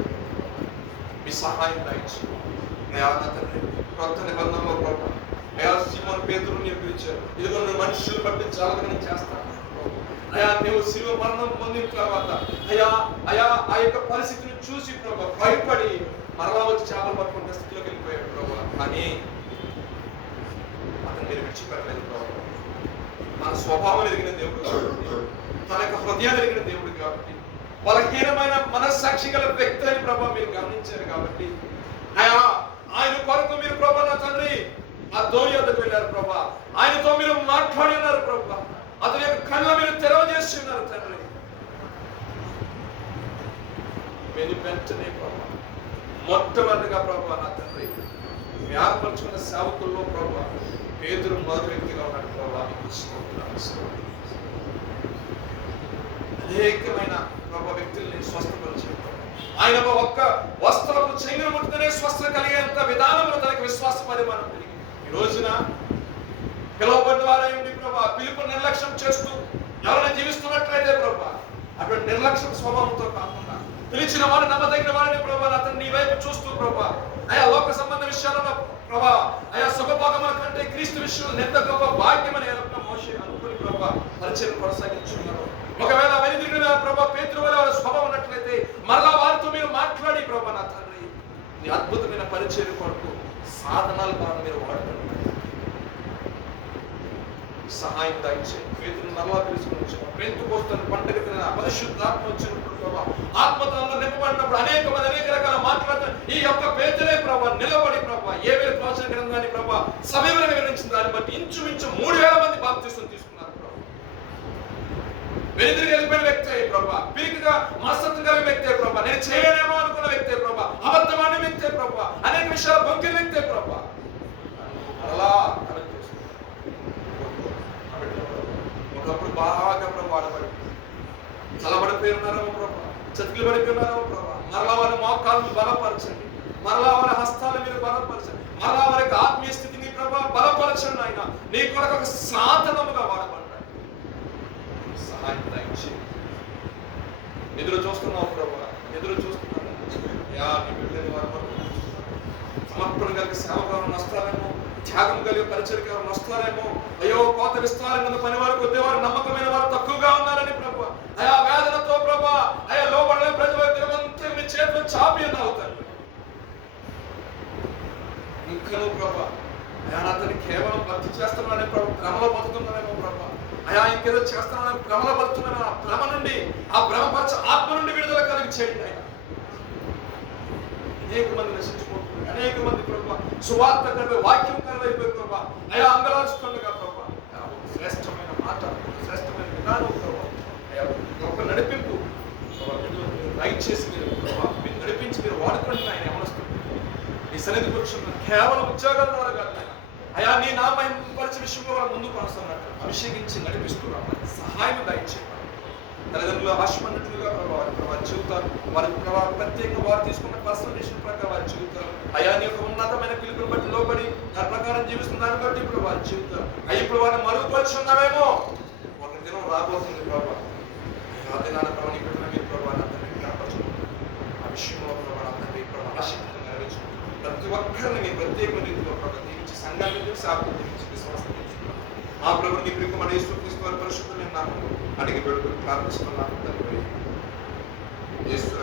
మీ సహాయం దయచి అయ్యా నా తండ్రి కొత్త నిబంధనలో ప్రభా అయా సీమోను పేతురుని పిలిచారు, ఇదిగో నువ్వు మనుషులు బట్టి చాలక నేను చేస్తాను అయా. నువ్వు శిలువ మరణం పొందిన తర్వాత అయా అయా ఆ యొక్క పరిస్థితిని చూసి ప్రభా భయపడి మరలా వచ్చి చేపలు పట్టుకునే స్థితిలోకి వెళ్ళిపోయాడు ప్రభా. కానీ అతను మీరు విడిచిపెట్టలేదు ప్రభా. మన స్వభావం ఎరిగిన దేవుడు కాబట్టి, తన యొక్క హృదయాన్ని ఎరిగిన దేవుడు కాబట్టి, బలహీనమైన మనస్సాక్షి గల వ్యక్తి అని ప్రభా మీరు గమనించారు కాబట్టి అయా ఆయన కొరకు మీరు ప్రభా నా తండ్రి ఆ ధోని వద్దకు వెళ్ళారు ప్రభా. ఆయనతో మీరు మాట్లాడి ఉన్నారు ప్రభా, అతని యొక్క కళ్ళ మీరు తెరవజేసి ఉన్నారు తండ్రి. వెంటనే ప్రభా మొట్టమొదటిగా ప్రభా నా తండ్రి మీ ఏర్పరచుకున్న సేవకుల్లో ప్రభా పేతురు మొదటి వ్యక్తిగా ఉన్నాడు ప్రభా. అనేకమైన ప్రభా వ్యక్తుల్ని స్వస్థపరిచారు. ఆయన ఒక్క వస్త్రపు చెంగును ముట్టుకునే స్వస్థత కలిగేంత విధానంలో తనకి విశ్వాస పరిమాణం పెరిగింది. ఈ రోజున పిలువబడిన వారైంది ప్రభా పిలుపు నిర్లక్ష్యం చేస్తూ ఎవరైనా జీవిస్తున్నట్లయితే ప్రభా అటువంటి నిర్లక్ష్యం స్వభావంతో కాకుండా పిలిచిన వారు నమ్మదగిన వారిని ప్రభా అతను నీ వైపు చూస్తూ ప్రభా అయా లోక సంబంధ విషయాలలో ప్రభా అయా సుఖభోగముల కంటే క్రీస్తు విషయంలో ఎంత గొప్ప భాగ్యమని మోషే అనుకుని ప్రభా పరిచయం కొనసాగించున్నారు. ఒకవేళ వెనుదిరిగిన ప్రభా పేతురు వల్ల వారి స్వభావం ఉన్నట్లయితే మరలా వారితో మీరు మాట్లాడి ప్రభా నా తండ్రి నీ అద్భుతమైన పరిచయం కొరకు సాధనాల ద్వారా మీరు వాడుతున్నారు. సహాయం దయచే పేతురు మరలా తెలుసుకుని వచ్చాము. పెంతుకొస్తున్న పండుగ తిన పరిశుద్ధాత్మ వచ్చినప్పుడు ప్రభా ఆత్మతో నింపబడినప్పుడు అనేక రకాల మాట్లాడుతున్న ఈ యొక్క పేతురే ప్రభా నిలబడి ప్రభా ఏవేళ ప్రవచన గ్రంథాన్ని ప్రభా సవివరంగా వివరించిన దాన్ని బట్టి ఇంచుమించు 3000 మంది బాప్తిస్మం తీసుకున్నారు ప్రభా. వెనుదిరిగి వెళ్ళిపోయిన వ్యక్తి ప్రభా, పిరికిగా మనస్తత్వం కలిగిన వ్యక్తి ప్రభా, నేను చేయలేమో అనుకున్న వ్యక్తి ప్రభా, అబద్ధమైన వ్యక్తి ప్రభా, అనేక విషయాలు బొంకిన వ్యక్తి ప్రభా, అలా కనెక్ట్ చేసుకుంటాం. ఒకప్పుడు బాగా ప్రభా చల్లబడిపోయి ఉన్నారేమో ప్రభా, చతికిలు పడిపోయి ఉన్నారేమో ప్రభా, మరలా వారి మోకాలను బలపరచండి, మరలా వారి హస్తాలు మీరు బలపరచండి, మరలా వారికి ఆత్మీయ స్థితిని ప్రభా బలపరచండి. ఆయన నీ కొరకు ఒక సాధనముగా వాడబడ్డాడు. సహాయం దయచేయండి. ఎదురు చూస్తున్నావు ప్రభా, ఎదురు చూస్తున్నావు. యా నీ బిడ్డని వారి సమర్పణ కలిగి సేవకాలను వస్తారేమో, త్యాగం కలిగి పరిచయకు ఎవరు వస్తారేమో. అయ్యో కోత విస్తారంగా పని వారు కొద్దివారు నమ్మకమైన వారు తక్కువగా ఉన్నారని ప్రభా, అయా వేదనతో ప్రభా, అయా లోపల ప్రజల దినమంతా మీ చేతులు చాపి అవుతారు. ఇంకా ప్రభా అయా అతన్ని కేవలం భక్తి చేస్తున్నానని భ్రమలో బతుకుతున్నానేమో ప్రభా, అయా ఇంకేదో చేస్తున్నానని భ్రమలో బతుకుతున్నాను. ఆ భ్రమ నుండి, ఆ భ్రమపరచ ఆత్మ నుండి విడుదల కలిగి చేయండి. ఆయన అనేక మంది నశించిపోతున్నారు, అనేక మంది ప్రభా సువార్త కరువై వాక్యం కరువైపోయి ప్రభా, అయా అంగలార్చుతుండగా ప్రభా శ్రేష్టమైన మాట, శ్రేష్టమైన విధానం ప్రభా, అయా గొప్ప నడిపింపు రైట్ చేసి మీరు ప్రభా మీరు నడిపించి మీరు వాడుకోండి. ఆయన ఏమనొస్తుంది నీ సన్నిధి కూర్చున్న కేవలం ఉద్యోగాల ద్వారా కాదు ఆయన, అయా నీ నామయం పరిచయ విషయంలో వారు ముందుకు వస్తున్నట్టు అభిషేకించి నడిపిస్తున్నాం. సహాయం దయచేయండి. తల్లిదండ్రులు ఆశపడినట్లుగా వారి జీవితాలు, వారి ప్రత్యేకంగా వారు తీసుకున్న పర్సనల్ డిసిషన్ ప్రకారం వారి జీవితాలు, అయా నీ యొక్క ఉన్నతమైన పిలుపుని బట్టి లోబడి దాని ప్రకారం జీవిస్తున్న దాన్ని బట్టి ఇప్పుడు వారి జీవితాలు అయ్యి ఇప్పుడు వారిని మరుగుపరుచున్నామేమో. ఒక దినం రాబోతుంది ప్రభా, ఆ దినాన ప్రభావ నీ బిడ్డల మీద ప్రభావ అందరినీ జ్ఞాపకం ఆ విషయంలో ప్రభావ అందరినీ ప్రభావ ఆశక్తిగా నెరవేర్చుకుంటాం. ప్రతి ఒక్కరిని నీ ప్రత్యేక రీతిలో ప్రభావ దీవించి సంఘాన్ని దీవించి ఆత్మ దీవించి విశ్వాసం దీవించుకున్నాం. మా ప్రభు నీ ప్రియమైన యేసుక్రీస్తు వారి పరిశుద్ధులైన నామములో అడిగి పెట్టుకుని ప్రార్థిస్తున్నాను తండ్రి. యేసు